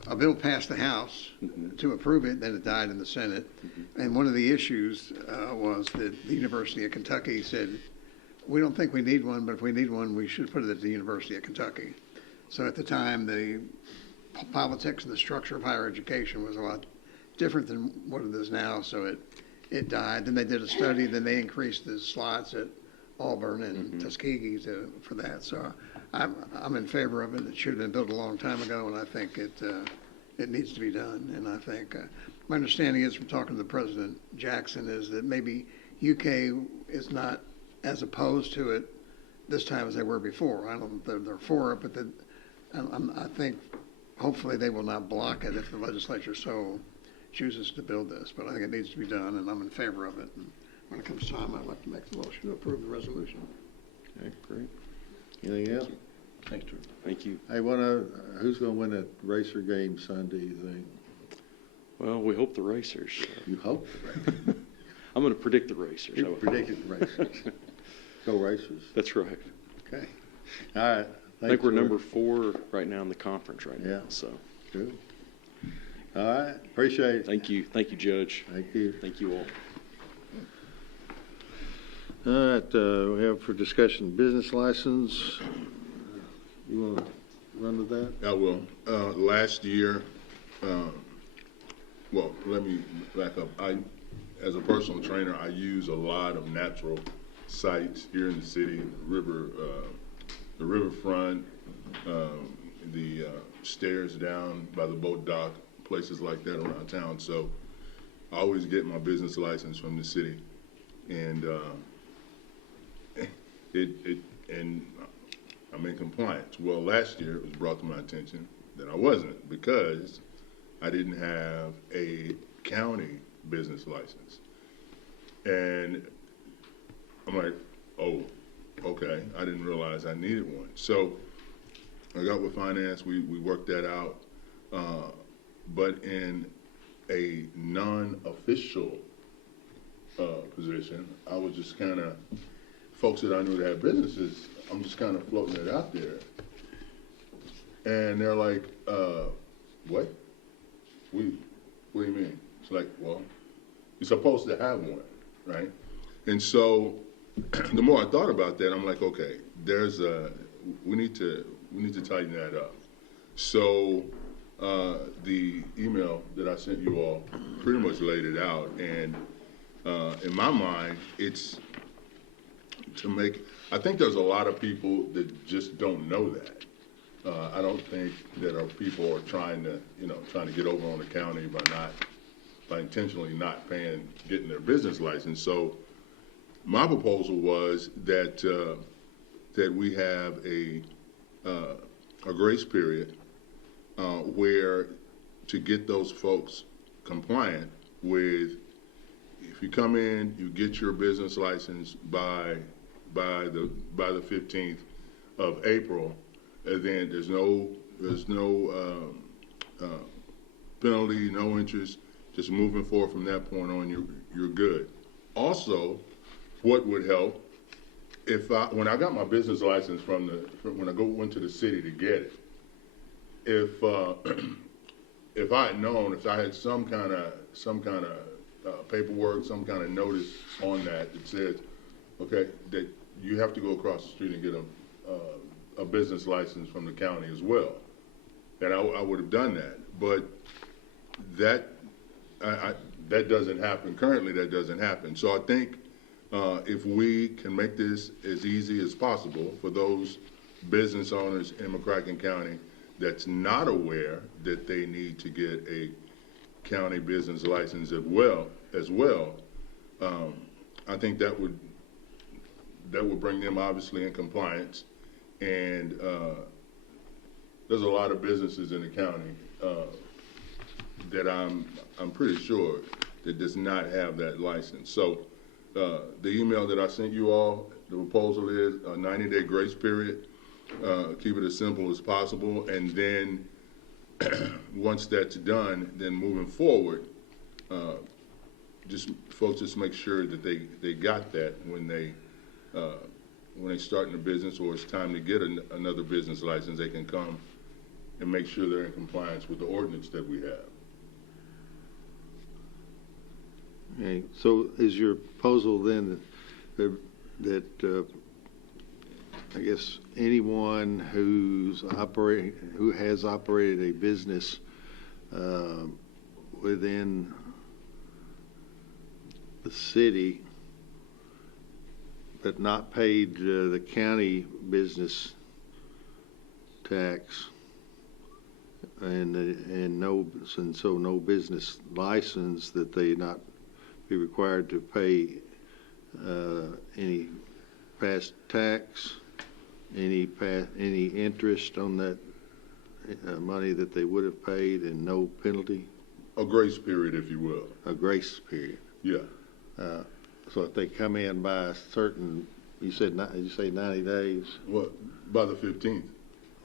a bill passed the House to approve it, then it died in the Senate. And one of the issues was that the University of Kentucky said, we don't think we need one, but if we need one, we should put it at the University of Kentucky. So at the time, the politics and the structure of higher education was a lot different than what it is now, so it died. Then they did a study, then they increased the slots at Auburn and Tuskegee for that. So I'm in favor of it. It should have been built a long time ago, and I think it needs to be done. And I think my understanding is from talking to President Jackson is that maybe UK is not as opposed to it this time as they were before. I don't know if they're for it, but I think hopefully they will not block it if the legislature so chooses to build this. But I think it needs to be done, and I'm in favor of it. And when it comes time, I'd like to make the motion to approve the resolution. Okay, great. Anything else? Thanks, Drew. Thank you. Hey, who's going to win that racer game Sunday, you think? Well, we hope the racers. You hope. I'm going to predict the racers. You predicted the racers. Go Racers. That's right. Okay. All right. I think we're number 4 right now in the conference right now. Yeah. So Good. All right. Appreciate it. thank you. Thank you, Judge. Thank you. Thank you all. All right. We have for discussion business license. You want to run with that? I will. Last year, well, let me back up. As a personal trainer, I use a lot of natural sites here in the city, river the riverfront, the stairs down by the boat dock, places like that around town. So I always get my business license from the city, and and I'm in compliance. Well, last year it was brought to my attention that I wasn't, because I didn't have a county business license. And I'm like, oh, okay, I didn't realize I needed one. So I got with finance, we worked that out, but in a non-official position, I was just kind of, folks that I knew that had businesses, I'm just kind of floating it out there. And they're like, what? What do you mean? It's like, well, you're supposed to have one, right? And so the more I thought about that, I'm like, okay, we need to tighten that up. So the email that I sent you all pretty much laid it out, and in my mind, it's to make. I think there's a lot of people that just don't know that. I don't think that our people are trying to get over on the county by intentionally not getting their business license. So my proposal was that we have a grace period where to get those folks compliant with, if you come in, you get your business license by the 15th of April, and then there's no penalty, no interest. Just moving forward from that point on, you're good. Also, what would help when I got my business license when I went to the city to get it, if I had known, if I had some kind of paperwork, some kind of notice on that said, okay, that you have to go across the street and get a business license from the county as well, then I would have done that. But that doesn't happen currently. That doesn't happen. So I think if we can make this as easy as possible for those business owners in McCracken County that's not aware that they need to get a county business license as well, I think that would bring them obviously in compliance. And there's a lot of businesses in the county that I'm pretty sure that does not have that license. So the email that I sent you all, the proposal is a 90-day grace period. Keep it as simple as possible, and then once that's done, then moving forward, folks just make sure that they got that when they start in a business, or it's time to get another business license, they can come and make sure they're in compliance with the ordinance that we have. Okay, so is your proposal then that I guess anyone who has operated a business within the city but not paid the county business tax and so no business license, that they not be required to pay any past tax, any interest on that money that they would have paid, and no penalty? A grace period, if you will. A grace period. Yeah. So if they come in by a certain, you say 90 days? Well, by the 15th.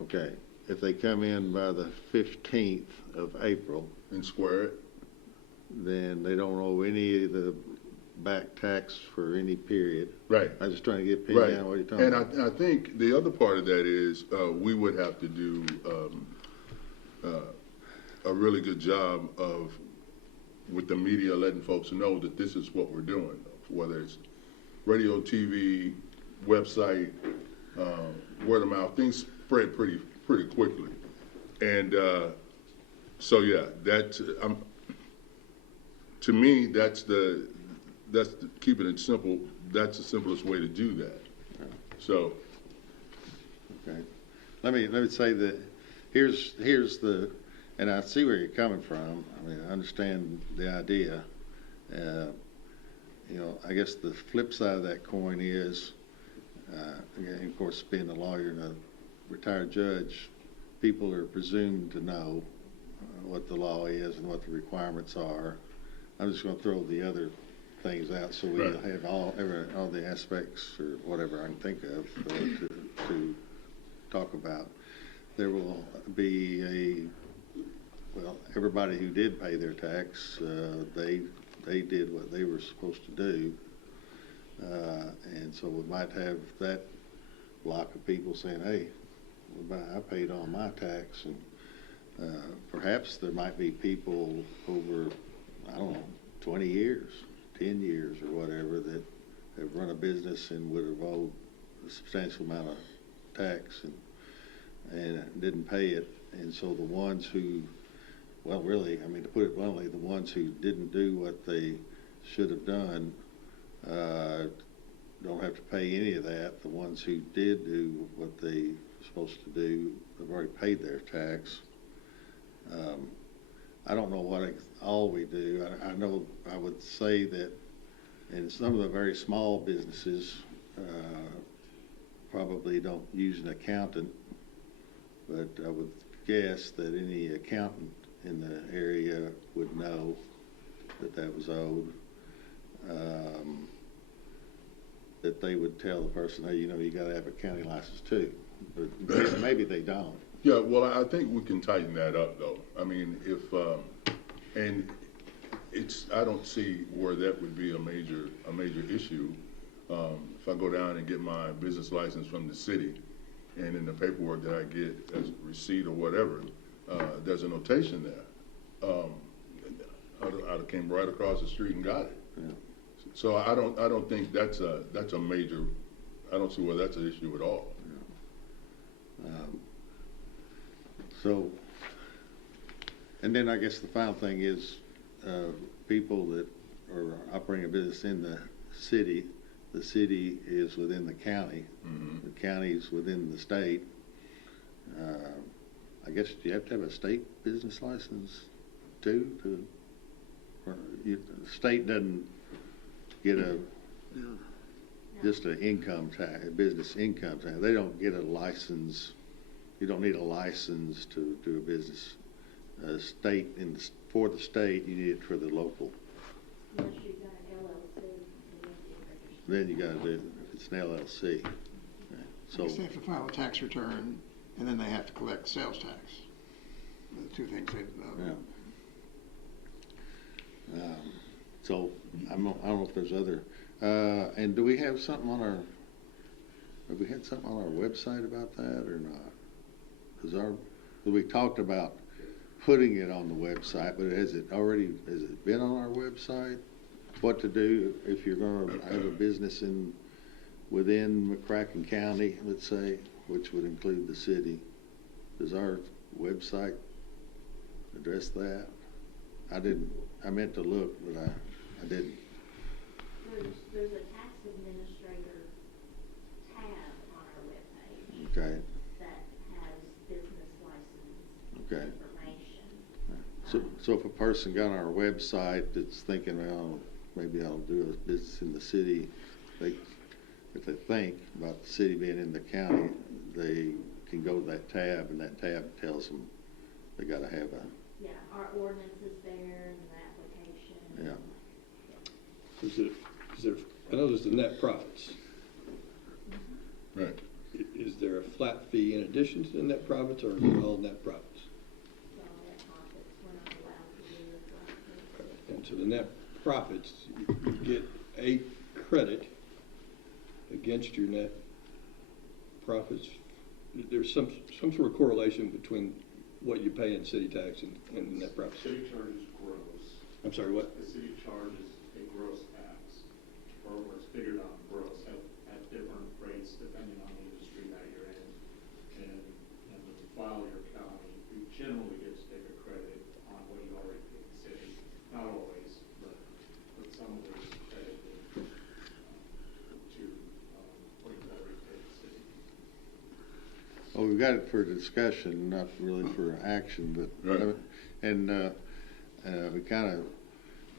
Okay. If they come in by the 15th of April and square it, then they don't owe any of the back tax for any period. Right. I'm just trying to get pinned down what you're talking about. And I think the other part of that is we would have to do a really good job with the media letting folks know that this is what we're doing, whether it's radio, TV, website, word of mouth. Things spread pretty quickly. And so, yeah, to me, that's keeping it simple. That's the simplest way to do that. So Okay. Let me say that here's the, and I see where you're coming from. I mean, I understand the idea. I guess the flip side of that coin is, again, of course, being a lawyer and a retired judge, people are presumed to know what the law is and what the requirements are. I'm just going to throw the other things out so we have all the aspects or whatever I can think of to talk about. There will be everybody who did pay their tax, they did what they were supposed to do, and so we might have that block of people saying, "Hey, I paid all my tax," and perhaps there might be people over, I don't know, 20 years, 10 years, or whatever that have run a business and would have owed a substantial amount of tax and didn't pay it, and so the ones who, well, really, I mean, to put it bluntly, the ones who didn't do what they should have done don't have to pay any of that. The ones who did do what they were supposed to do have already paid their tax. I don't know what all we do. I know I would say that in some of the very small businesses probably don't use an accountant, but I would guess that any accountant in the area would know that was owed, that they would tell the person, hey, you got to have a county license too, but maybe they don't. Yeah, well, I think we can tighten that up, though. I mean, I don't see where that would be a major issue. If I go down and get my business license from the city, and in the paperwork that I get as a receipt or whatever, there's a notation there. I came right across the street and got it. Yeah. So I don't think that's a major. I don't see where that's an issue at all. Yeah. And then I guess the final thing is people that are operating a business in the city is within the county. Mm-hmm. The county is within the state. I guess you have to have a state business license too. The state doesn't get just an income tax, business income tax. They don't get a license. You don't need a license to do a business. For the state, you need it for the local. Unless you've got an LLC, Then you got to do it if it's an LLC. Okay. So they have to file a tax return, and then they have to collect sales tax. The two things they yeah. So I don't know if there's other. And do we have something on our? Have we had something on our website about that or not? Because we talked about putting it on the website, but has it been on our website? What to do if you're going to have a business within McCracken County, let's say, which would include the city? Does our website address that? I meant to look, but I didn't. there's a tax administrator tab on our webpage. Okay. That has business license Okay. information. So if a person got on our website that's thinking, well, maybe I'll do a business in the city, if they think about the city being in the county, they can go to that tab, and that tab tells them they got to have Yeah, our ordinance is there and the application. Yeah. I know there's the net profits. Right. Is there a flat fee in addition to the net profits, or is it all net profits? So net profits, we're not allowed to do a flat fee. And so the net profits, you get a credit against your net profits. There's some sort of correlation between what you pay in city tax and the net profits. The city charges gross. I'm sorry, what? The city charges a gross tax, or it's figured on gross at different rates depending on the industry that you're in. And when you file your county, you generally get to take a credit on what you already pay the city. Not always, but some of those credit to what you already pay the city. got it for discussion, not really for action, but, Right. and, we kind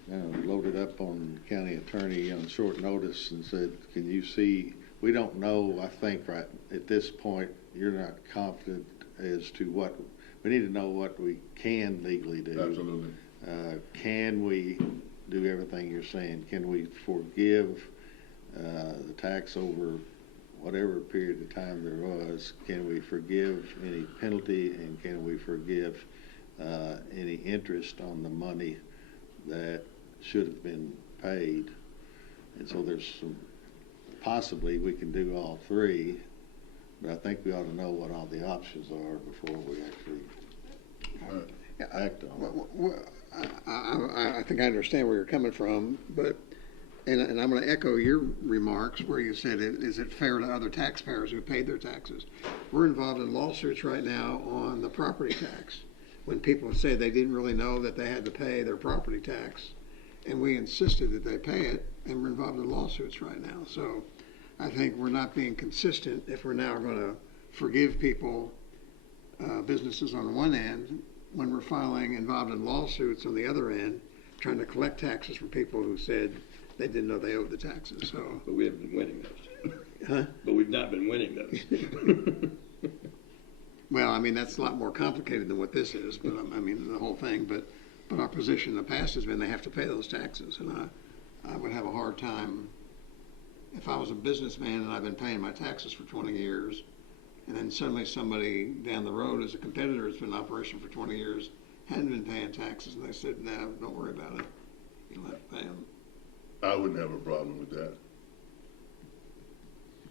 of loaded up on the county attorney on short notice and said, can you see, we don't know, I think right at this point, you're not confident as to what, we need to know what we can legally do. Absolutely. Can we do everything you're saying? Can we forgive the tax over whatever period of time there was? Can we forgive any penalty, and can we forgive any interest on the money that should have been paid? And so there's some, possibly we can do all three, but I think we ought to know what all the options are before we actually act on it. Well, I think I understand where you're coming from, but, and I'm going to echo your remarks where you said, is it fair to other taxpayers who paid their taxes? We're involved in lawsuits right now on the property tax, when people say they didn't really know that they had to pay their property tax, and we insisted that they pay it, and we're involved in lawsuits right now. So I think we're not being consistent if we're now going to forgive people, businesses on the one end, when we're filing involved in lawsuits on the other end, trying to collect taxes from people who said they didn't know they owed the taxes. So, But we haven't been winning those. huh? But we've not been winning those. Well, I mean, that's a lot more complicated than what this is, but I mean, the whole thing. But our position in the past has been they have to pay those taxes, and I would have a hard time if I was a businessman and I've been paying my taxes for 20 years, and then suddenly somebody down the road as a competitor has been in operation for 20 years, hadn't been paying taxes, and they said, no, don't worry about it. You'll have to pay them. I wouldn't have a problem with that.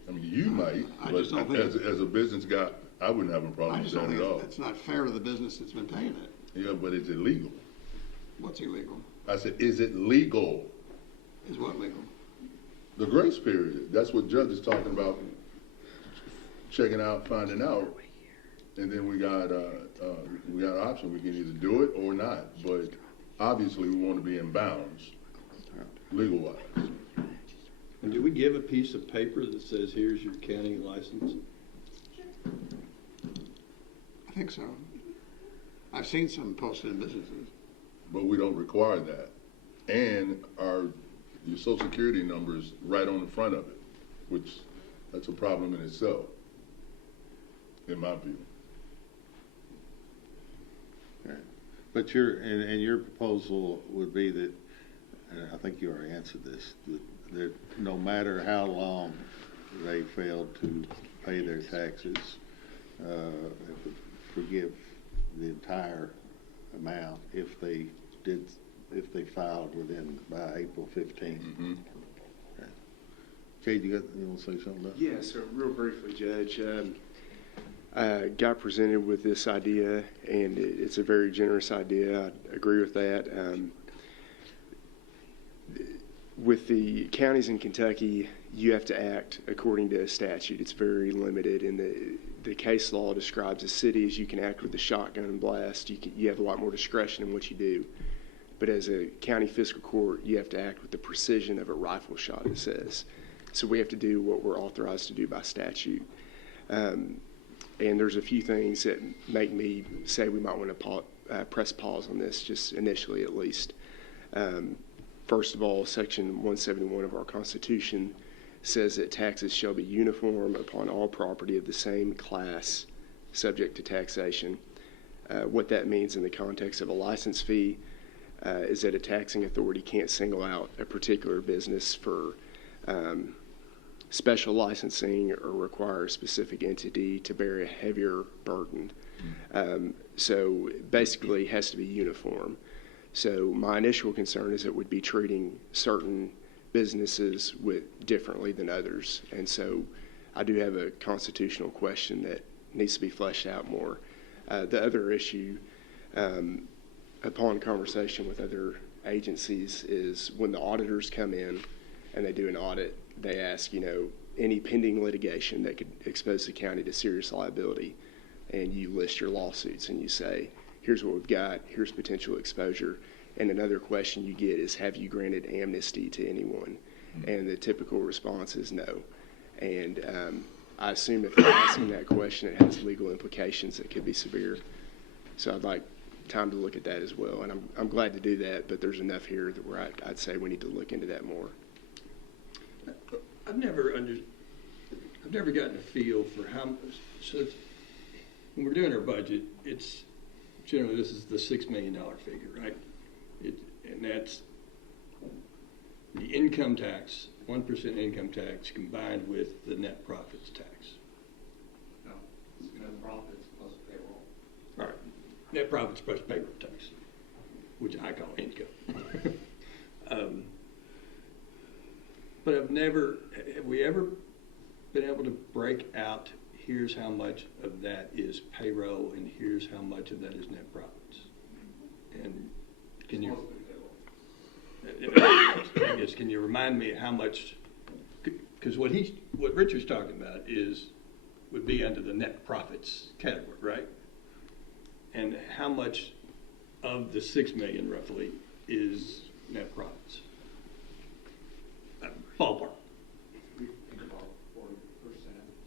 I mean, you might, I but just don't think as a business guy, I wouldn't have a I problem with just don't that think at all. it's not fair to the business that's been paying it. Yeah, but it's illegal. What's illegal? I said, is it legal? Is what legal? The grace period. That's what Judge is talking about. Checking out, finding out, and then we got an option. We can either do it or not. But obviously, we want to be in bounds, legal wise. And do we give a piece of paper that says, here's your county license? I think so. I've seen some posted in businesses. But we don't require that, and your Social Security number is right on the front of it, which that's a problem in itself, in my view. Right. But your proposal would be that, and I think you already answered this, that no matter how long they failed to pay their taxes, it would forgive the entire amount if they filed by April 15th. Mm-hmm. Okay. Cade, you want to say something about that? Yeah, so real briefly, Judge, I got presented with this idea, and it's a very generous idea. I agree with that. With the counties in Kentucky, you have to act according to statute. It's very limited, and the case law describes the cities. You can act with a shotgun blast. You have a lot more discretion in what you do. But as a county fiscal court, you have to act with the precision of a rifle shot, it says. So we have to do what we're authorized to do by statute. And there's a few things that make me say we might want to press pause on this, just initially at least. First of all, Section 171 of our Constitution says that taxes shall be uniform upon all property of the same class subject to taxation. What that means in the context of a license fee is that a taxing authority can't single out a particular business for special licensing or require a specific entity to bear a heavier burden. So basically, it has to be uniform. So my initial concern is it would be treating certain businesses differently than others. And so I do have a constitutional question that needs to be fleshed out more. The other issue, upon conversation with other agencies, is when the auditors come in and they do an audit, they ask, any pending litigation that could expose the county to serious liability. And you list your lawsuits and you say, here's what we've got, here's potential exposure. And another question you get is, have you granted amnesty to anyone? And the typical response is no. And I assume if they're asking that question, it has legal implications that could be severe. So I'd like time to look at that as well. And I'm glad to do that, but there's enough here that where I'd say we need to look into that more. I've never gotten a feel for how, so when we're doing our budget, it's generally, this is the $6 million figure, right? And that's the income tax, 1% income tax combined with the net profits tax. No, it's net profits plus payroll. All right, net profits plus payroll tax, which I call income. But have we ever been able to break out, here's how much of that is payroll and here's how much of that is net profits? And can you, I guess, can you remind me how much, because what Richard's talking about would be under the net profits category, right? And how much of the $6 million roughly is net profits? Ballpark. We think about 40%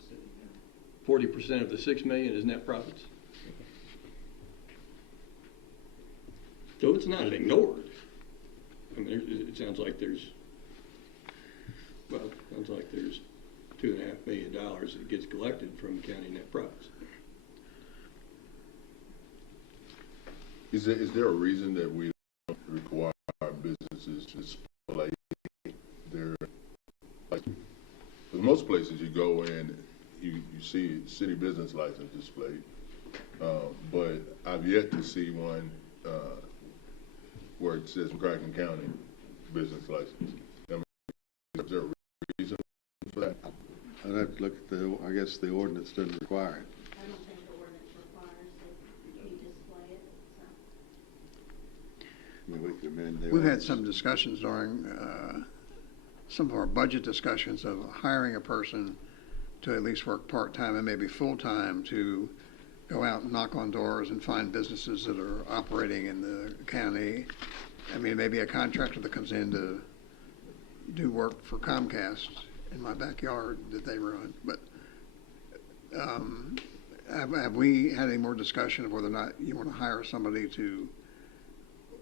sitting there. 40% of the $6 million is net profits? So it's not ignored. I mean, it sounds like there's $2.5 million that gets collected from county net profits. Is there a reason that we don't require businesses to display their, like, for most places you go in, you see city business license displayed, but I've yet to see one where it says McCracken County business license. I mean, is there a reason for that? I'd have to look at I guess the ordinance doesn't require it. I don't think the ordinance requires that you display it, so. I mean, we could amend the We've had ordinance. some discussions during some of our budget discussions of hiring a person to at least work part-time and maybe full-time to go out and knock on doors and find businesses that are operating in the county. I mean, maybe a contractor that comes in to do work for Comcast in my backyard that they run. But have we had any more discussion of whether or not you want to hire somebody to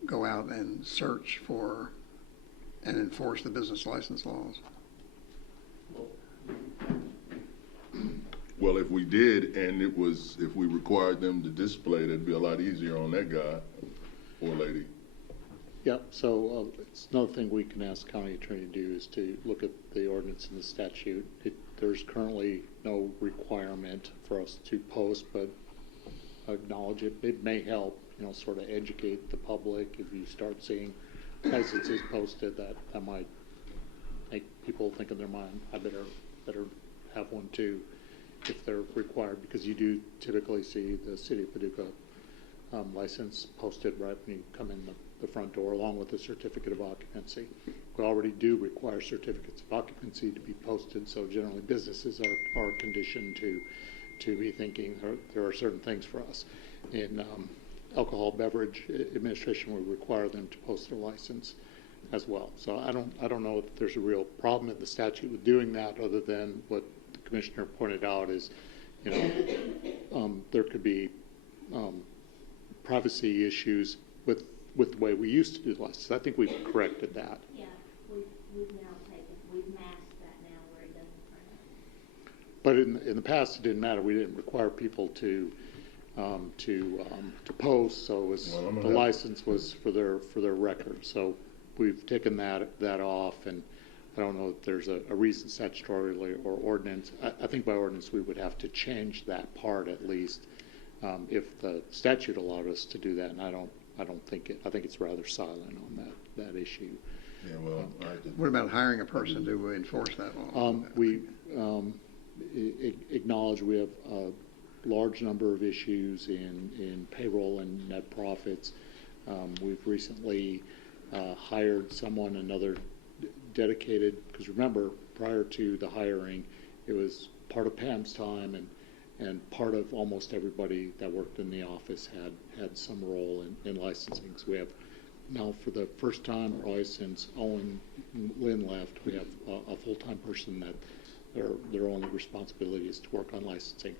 go out and search for and enforce the business license laws? Well, if we did, and if we required them to display, that'd be a lot easier on that guy or lady. Yeah, so it's another thing we can ask county attorney to do is to look at the ordinance and the statute. There's currently no requirement for us to post, but acknowledge it. It may help, sort of educate the public. If you start seeing licenses posted, that might make people think in their mind, I better have one too, if they're required, because you do typically see the City of Paducah license posted right when you come in the front door, along with the certificate of occupancy. We already do require certificates of occupancy to be posted, so generally businesses are conditioned to be thinking there are certain things for us. In alcohol beverage administration, we require them to post their license as well. So I don't know if there's a real problem in the statute with doing that, other than what the commissioner pointed out is, there could be privacy issues with the way we used to do the license. I think we've corrected that. Yeah, we've masked that now where it doesn't print. But in the past, it didn't matter. We didn't require people to post, so it was, the license was for their record. So we've taken that off, and I don't know if there's a reason statutorily or ordinance. I think by ordinance we would have to change that part at least, if the statute allowed us to do that, and I don't think it. I think it's rather silent on that issue. Yeah, well, what about hiring a person to enforce that law? We acknowledge we have a large number of issues in payroll and net profits. We've recently hired another dedicated, because remember, prior to the hiring, it was part of Pam's time, and part of almost everybody that worked in the office had some role in licensing. So we have now, for the first time, probably since Owen and Lynn left, we have a full-time person their only responsibility is to work on licensing.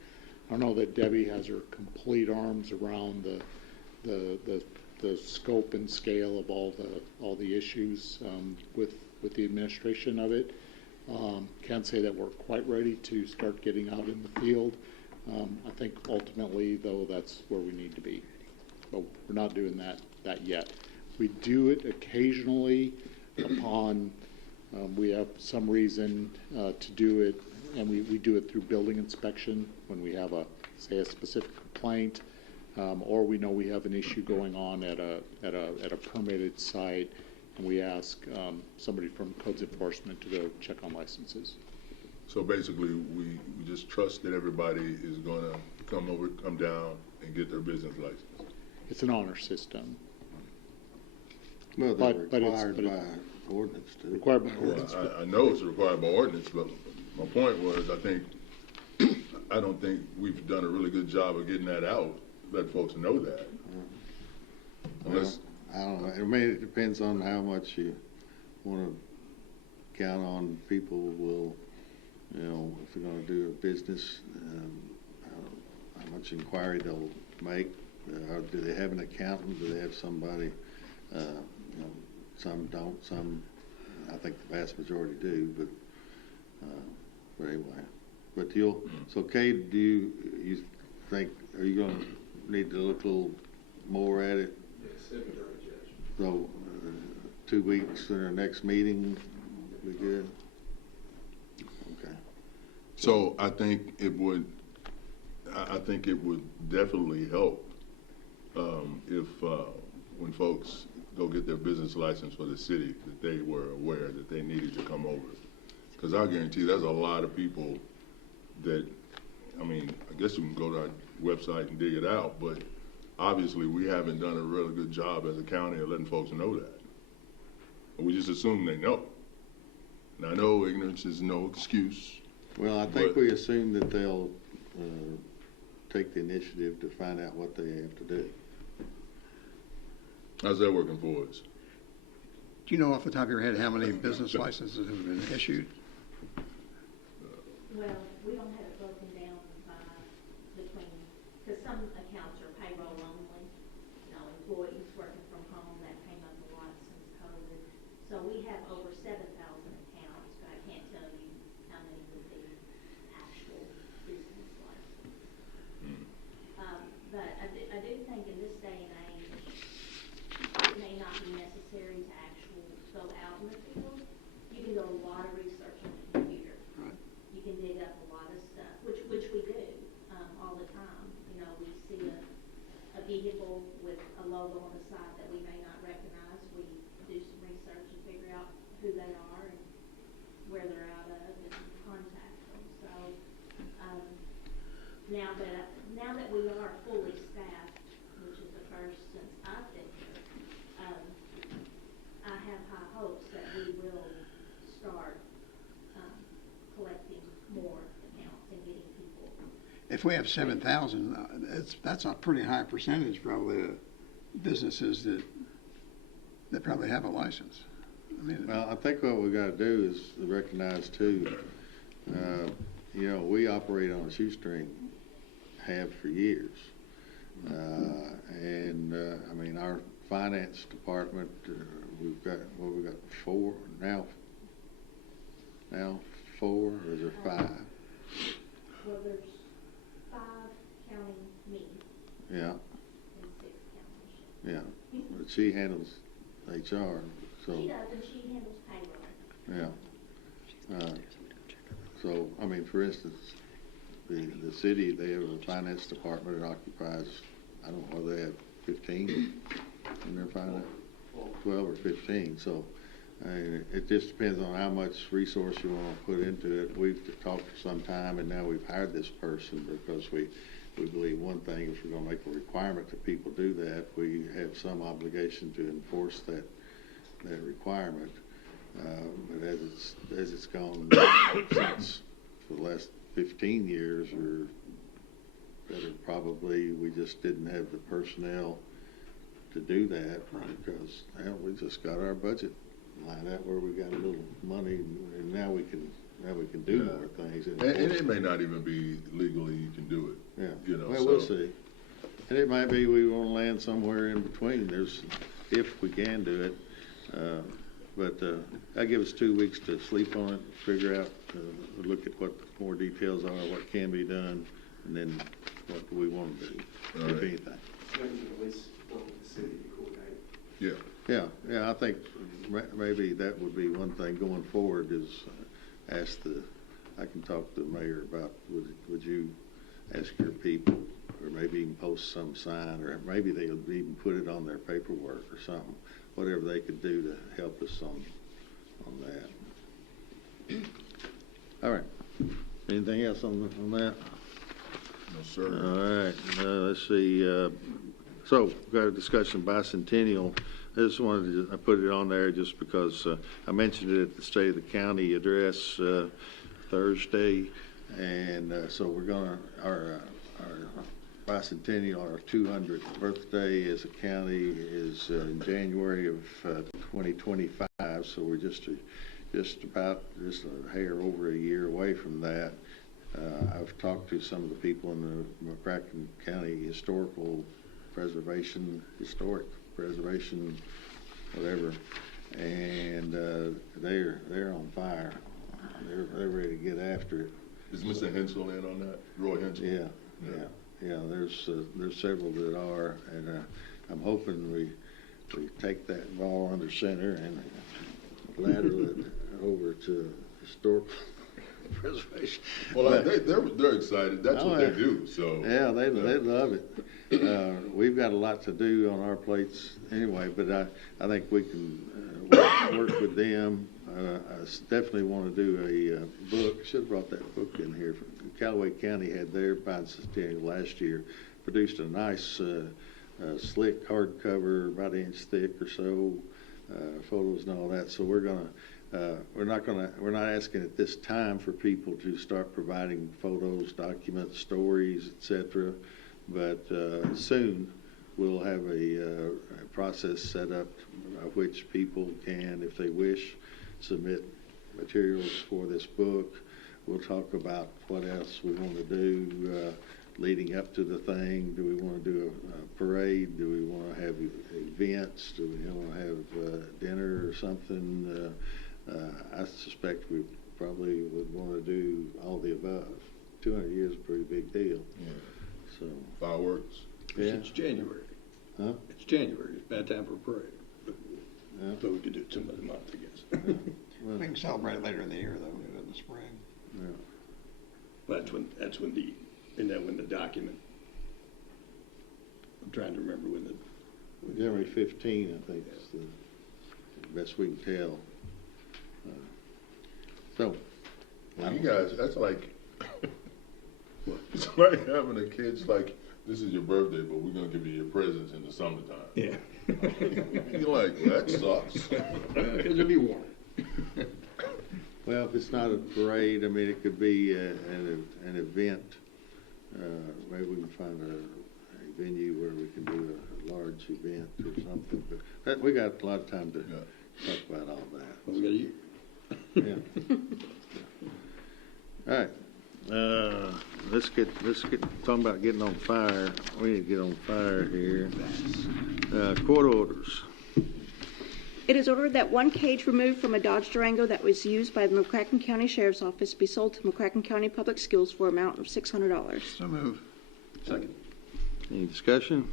I know that Debbie has her complete arms around the scope and scale of all the issues with the administration of it. Can't say that we're quite ready to start getting out in the field. I think ultimately, though, that's where we need to be. But we're not doing that yet. We do it occasionally upon we have some reason to do it, and we do it through building inspection when we have a specific complaint, or we know we have an issue going on at a permitted site, and we ask somebody from codes enforcement to go check on licenses. So basically, we just trust that everybody is going to come down and get their business license. It's an honor system. Well, they're But required by ordinance too. Required by ordinance. Well, I know it's required by ordinance, but my point was, I don't think we've done a really good job of getting that out, let folks know that. Unless, I don't know. I mean, it depends on how much you want to count on people will, if they're going to do a business, how much inquiry they'll make. Do they have an accountant? Do they have somebody? Some don't. Some, I think the vast majority do. But anyway, but so Kate, do you think, are you going to need to look a little more at it? Yes, Judge. So 2 weeks in our next meeting, we good? Okay. so I think it would definitely help if when folks go get their business license for the city, that they were aware that they needed to come over. Because I guarantee there's a lot of people that, I guess we can go to our website and dig it out, but obviously we haven't done a really good job as a county of letting folks know that. We just assume they know. And I know ignorance is no excuse. Well, I think we assume that they'll take the initiative to find out what they have to do. How's that working for us? Do you know off the top of your head how many business licenses have been issued? Well, we don't have it broken down between, because some accounts are payroll only, employees working from home, that came up a lot since COVID. So we have over 7,000 accounts, but I can't tell you how many would be actual business licenses. But I do think in this day and age, it may not be necessary to actually go out in the field. You can do a lot of research on the computer. Right. You can dig up a lot of stuff, which we do all the time. We see a vehicle with a logo on the side that we may not recognize. We do some research and figure out who they are and where they're out of and contact them. So now that we are fully staffed, which is the first since I've been here, I have high hopes that we will start collecting more accounts and getting people. If we have 7,000, that's a pretty high percentage probably of businesses that probably have a license. Well, I think what we got to do is recognize too, we operate on a shoestring, have for years. Our finance department, we've got four now, or is there five? Well, there's 5 counting me. Yeah. And 6 counting Michelle. Yeah, but she handles HR, so. She does, and she handles payroll. Yeah. So, for instance, the city, they have a finance department that occupies, I don't know, they have 15 in their finance, 12 or 15. So, it just depends on how much resource you want to put into it. We've talked for some time, and now we've hired this person because we believe one thing, if we're going to make a requirement that people do that, we have some obligation to enforce that requirement. But as it's gone since for the last 15 years or better, probably we just didn't have the personnel to do that because we just got our budget lined out where we got a little money, and now we can how we can do more things. And it may not even be legally you can do it. Yeah, You know, well, we'll see. And it might be we want to land somewhere in between. If we can do it. But that gives us 2 weeks to sleep on it, figure out, look at what more details are, what can be done, and then what do we want to do, if anything. Yeah, I think maybe that would be one thing going forward is I can talk to the mayor about, would you ask your people, or maybe even post some sign, or maybe they'll even put it on their paperwork or something, whatever they could do to help us on that. All right. Anything else on that? No, sir. All right. Let's see. So we've got a discussion bicentennial. I just wanted to put it on there just because I mentioned it at the State of the County address Thursday, and so we're going to our bicentennial, our 200th birthday as a county is in January of 2025. So we're just a hair over a year away from that. I've talked to some of the people in the McCracken County Historic Preservation, whatever, and they're on fire. They're ready to get after it. Is Mr. Hensel in on that? Roy Hensel? Yeah. There's several that are, and I'm hoping we take that ball under center and lateral it over to historical preservation. Well, they're excited. That's what they do. So yeah, they love it. We've got a lot to do on our plates anyway, but I think we can work with them. I definitely want to do a book. Should have brought that book in here. Callaway County had their bicentennial last year. Produced a nice, slick hardcover, about an inch thick or so, photos and all that. So we're not asking at this time for people to start providing photos, documents, stories, etc. But soon we'll have a process set up by which people can, if they wish, submit materials for this book. We'll talk about what else we want to do leading up to the thing. Do we want to do a parade? Do we want to have events? Do we want to have dinner or something? I suspect we probably would want to do all the above. 200 years is a pretty big deal. Yeah. So fireworks. Yeah. It's January. Huh? It's January. It's bad time for a parade. Yeah. So we could do it some other month, I guess. Well, We can celebrate it later in the year, though, in the spring. yeah. But that's when the document, I'm trying to remember when the. January 15, I think, is the best we can tell. So, Well, you guys, that's like, it's like having a kid's like, this is your birthday, but we're going to give you your presents in the summertime. Yeah. You're like, that sucks. Because it'll be warm. well, if it's not a parade, I mean, it could be an event. Maybe we can find a venue where we can do a large event or something. But we got a lot of time to talk about all that. We got a year. Yeah. All right. Let's get talking about getting on fire. We need to get on fire here. Court orders. It is ordered that one cage removed from a Dodge Durango that was used by the McCracken County Sheriff's Office be sold to McCracken County Public Schools for an amount of $600. So move. Second. Any discussion?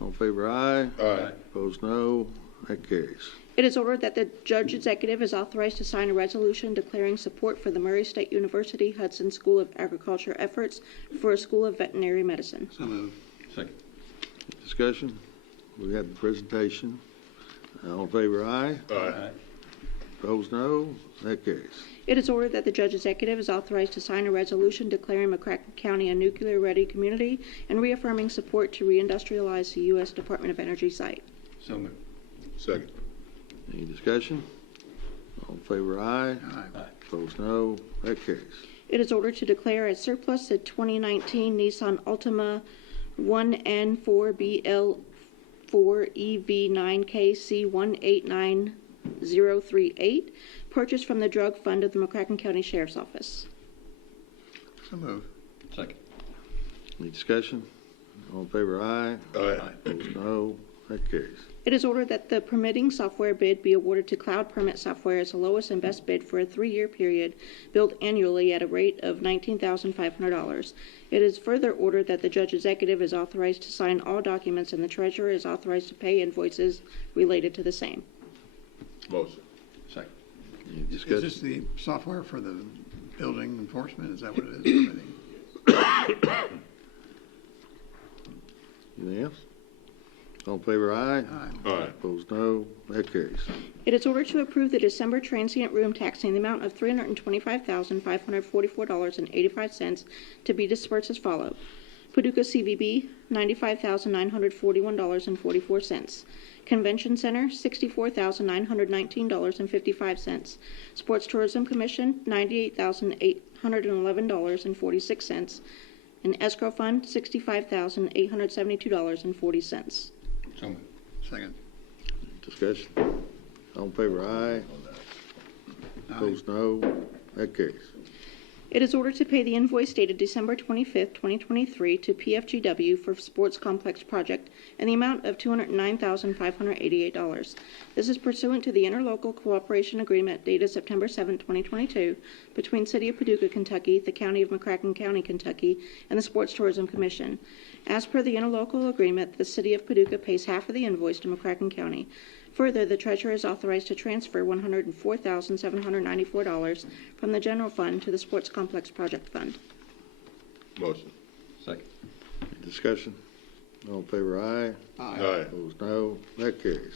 All in favor, aye. Aye. Opposed, no. That carries. It is ordered that the Judge Executive is authorized to sign a resolution declaring support for the Murray State University Hudson School of Agriculture efforts for a School of Veterinary Medicine. So move. Second. Discussion? We had the presentation. All in favor, aye. Aye. Opposed, no. That carries. It is ordered that the Judge Executive is authorized to sign a resolution declaring McCracken County a nuclear-ready community and reaffirming support to reindustrialize the U.S. Department of Energy site. So moved. Second. Any discussion? All in favor, aye. Aye. Opposed, no. That carries. It is ordered to declare as surplus the 2019 Nissan Altima 1N4BL4 EV9KC189038 purchased from the drug fund of the McCracken County Sheriff's Office. So move. Second. Any discussion? All in favor, aye. Aye. Opposed, no. That carries. It is ordered that the permitting software bid be awarded to Cloud Permit Software as the lowest and best bid for a 3-year period, billed annually at a rate of $19,500. It is further ordered that the judge executive is authorized to sign all documents and the treasurer is authorized to pay invoices related to the same. Motion. Second. Any Is discussion? this the software for the building enforcement? Is that what it is? Everything? Anything else? All in favor, aye. Aye. Aye. Opposed, no. That carries. It is ordered to approve the December transient room tax in the amount of $325,544.85 to be dispersed as follows. Paducah CVB, $95,941.44. Convention Center, $64,919.55. Sports Tourism Commission, $98,811.46. And Escrow Fund, $65,872.40. So moved. Second. Discussion? All in favor, aye. Opposed, no. That carries. It is ordered to pay the invoice dated December 25th, 2023 to PFGW for Sports Complex Project in the amount of $209,588. This is pursuant to the Interlocal Cooperation Agreement dated September 7th, 2022 between City of Paducah, Kentucky, the County of McCracken County, Kentucky, and the Sports Tourism Commission. As per the interlocal agreement, the City of Paducah pays half of the invoice to McCracken County. Further, the treasurer is authorized to transfer $104,794 from the general fund to the Sports Complex Project Fund. Motion. Second. Discussion? All in favor, aye. Aye. Opposed, no. That carries.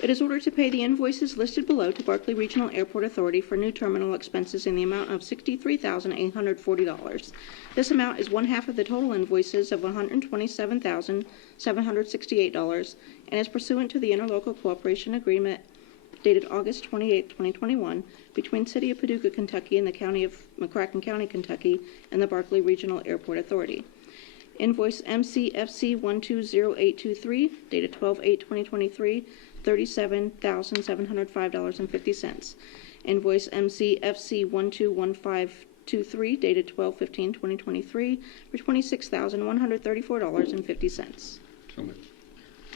It is ordered to pay the invoices listed below to Berkeley Regional Airport Authority for new terminal expenses in the amount of $63,840. This amount is one half of the total invoices of $127,768 and is pursuant to the Interlocal Cooperation Agreement dated August 28, 2021 between City of Paducah, Kentucky and the County of McCracken County, Kentucky and the Berkeley Regional Airport Authority. Invoice MCFC 120823 dated 12/8/2023, $37,705.50. Invoice MCFC 121523 dated 12/15/2023 for $26,134.50. So moved.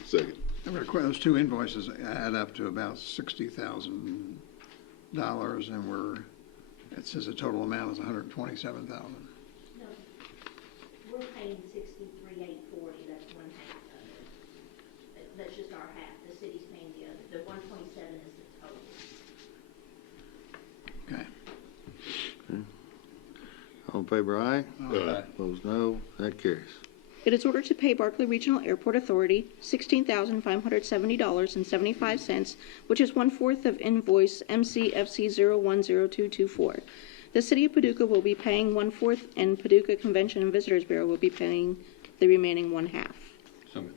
Second. Those two invoices add up to about $60,000, and it says the total amount is $127,000. No, we're paying $63,840, that's one half of it. That's just our half, the city's paying the other. The 127 is the total. Okay. All in favor, aye. Aye. Opposed, no. That carries. It is ordered to pay Berkeley Regional Airport Authority $16,570.75, which is 1/4 of invoice MCFC 010224. The City of Paducah will be paying 1/4, and Paducah Convention and Visitors Bureau will be paying the remaining 1/2. So moved.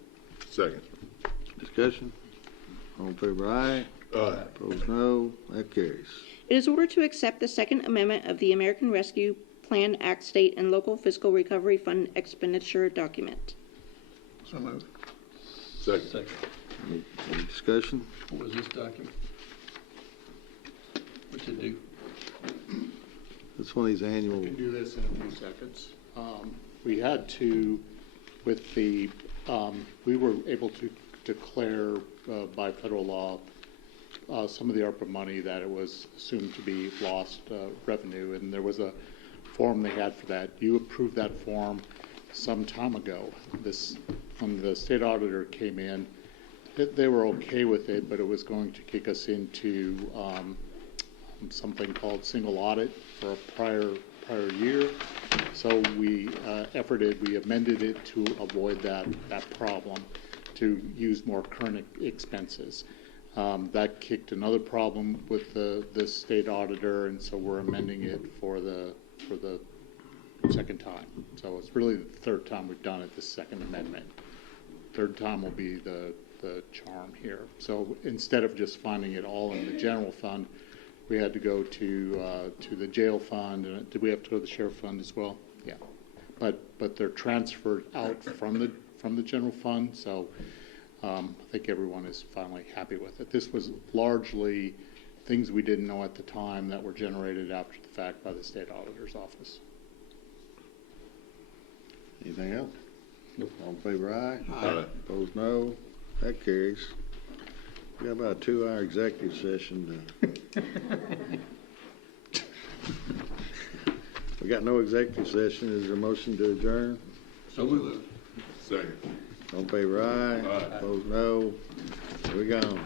Second. Discussion? All in favor, aye. Aye. Opposed, no. That carries. It is ordered to accept the Second Amendment of the American Rescue Plan Act State and Local Fiscal Recovery Fund Expenditure Document. So moved. Second. Second. Any discussion? What was this document? What's it do? It's one of these annual, We can do this in a few seconds. We had to, with the, we were able to declare by federal law some of the ARPA money that it was assumed to be lost revenue, and there was a form they had for that. You approved that form some time ago. When the state auditor came in, they were okay with it, but it was going to kick us into something called single audit for a prior year. So we we amended it to avoid that problem, to use more current expenses. That kicked another problem with the state auditor, and so we're amending it for the second time. So it's really the third time we've done it, the second amendment. Third time will be the charm here. So instead of just finding it all in the general fund, we had to go to the jail fund. And did we have to go to the sheriff fund as well? Yeah. But they're transferred out from the general fund. So I think everyone is finally happy with it. This was largely things we didn't know at the time that were generated after the fact by the state auditor's office. Anything else? All in favor, aye? Aye. Opposed, no. That carries. We got about a 2-hour executive session. We got no executive session. Is there a motion to adjourn? So moved. Second. All in favor, aye? Aye. Opposed, no. We gone.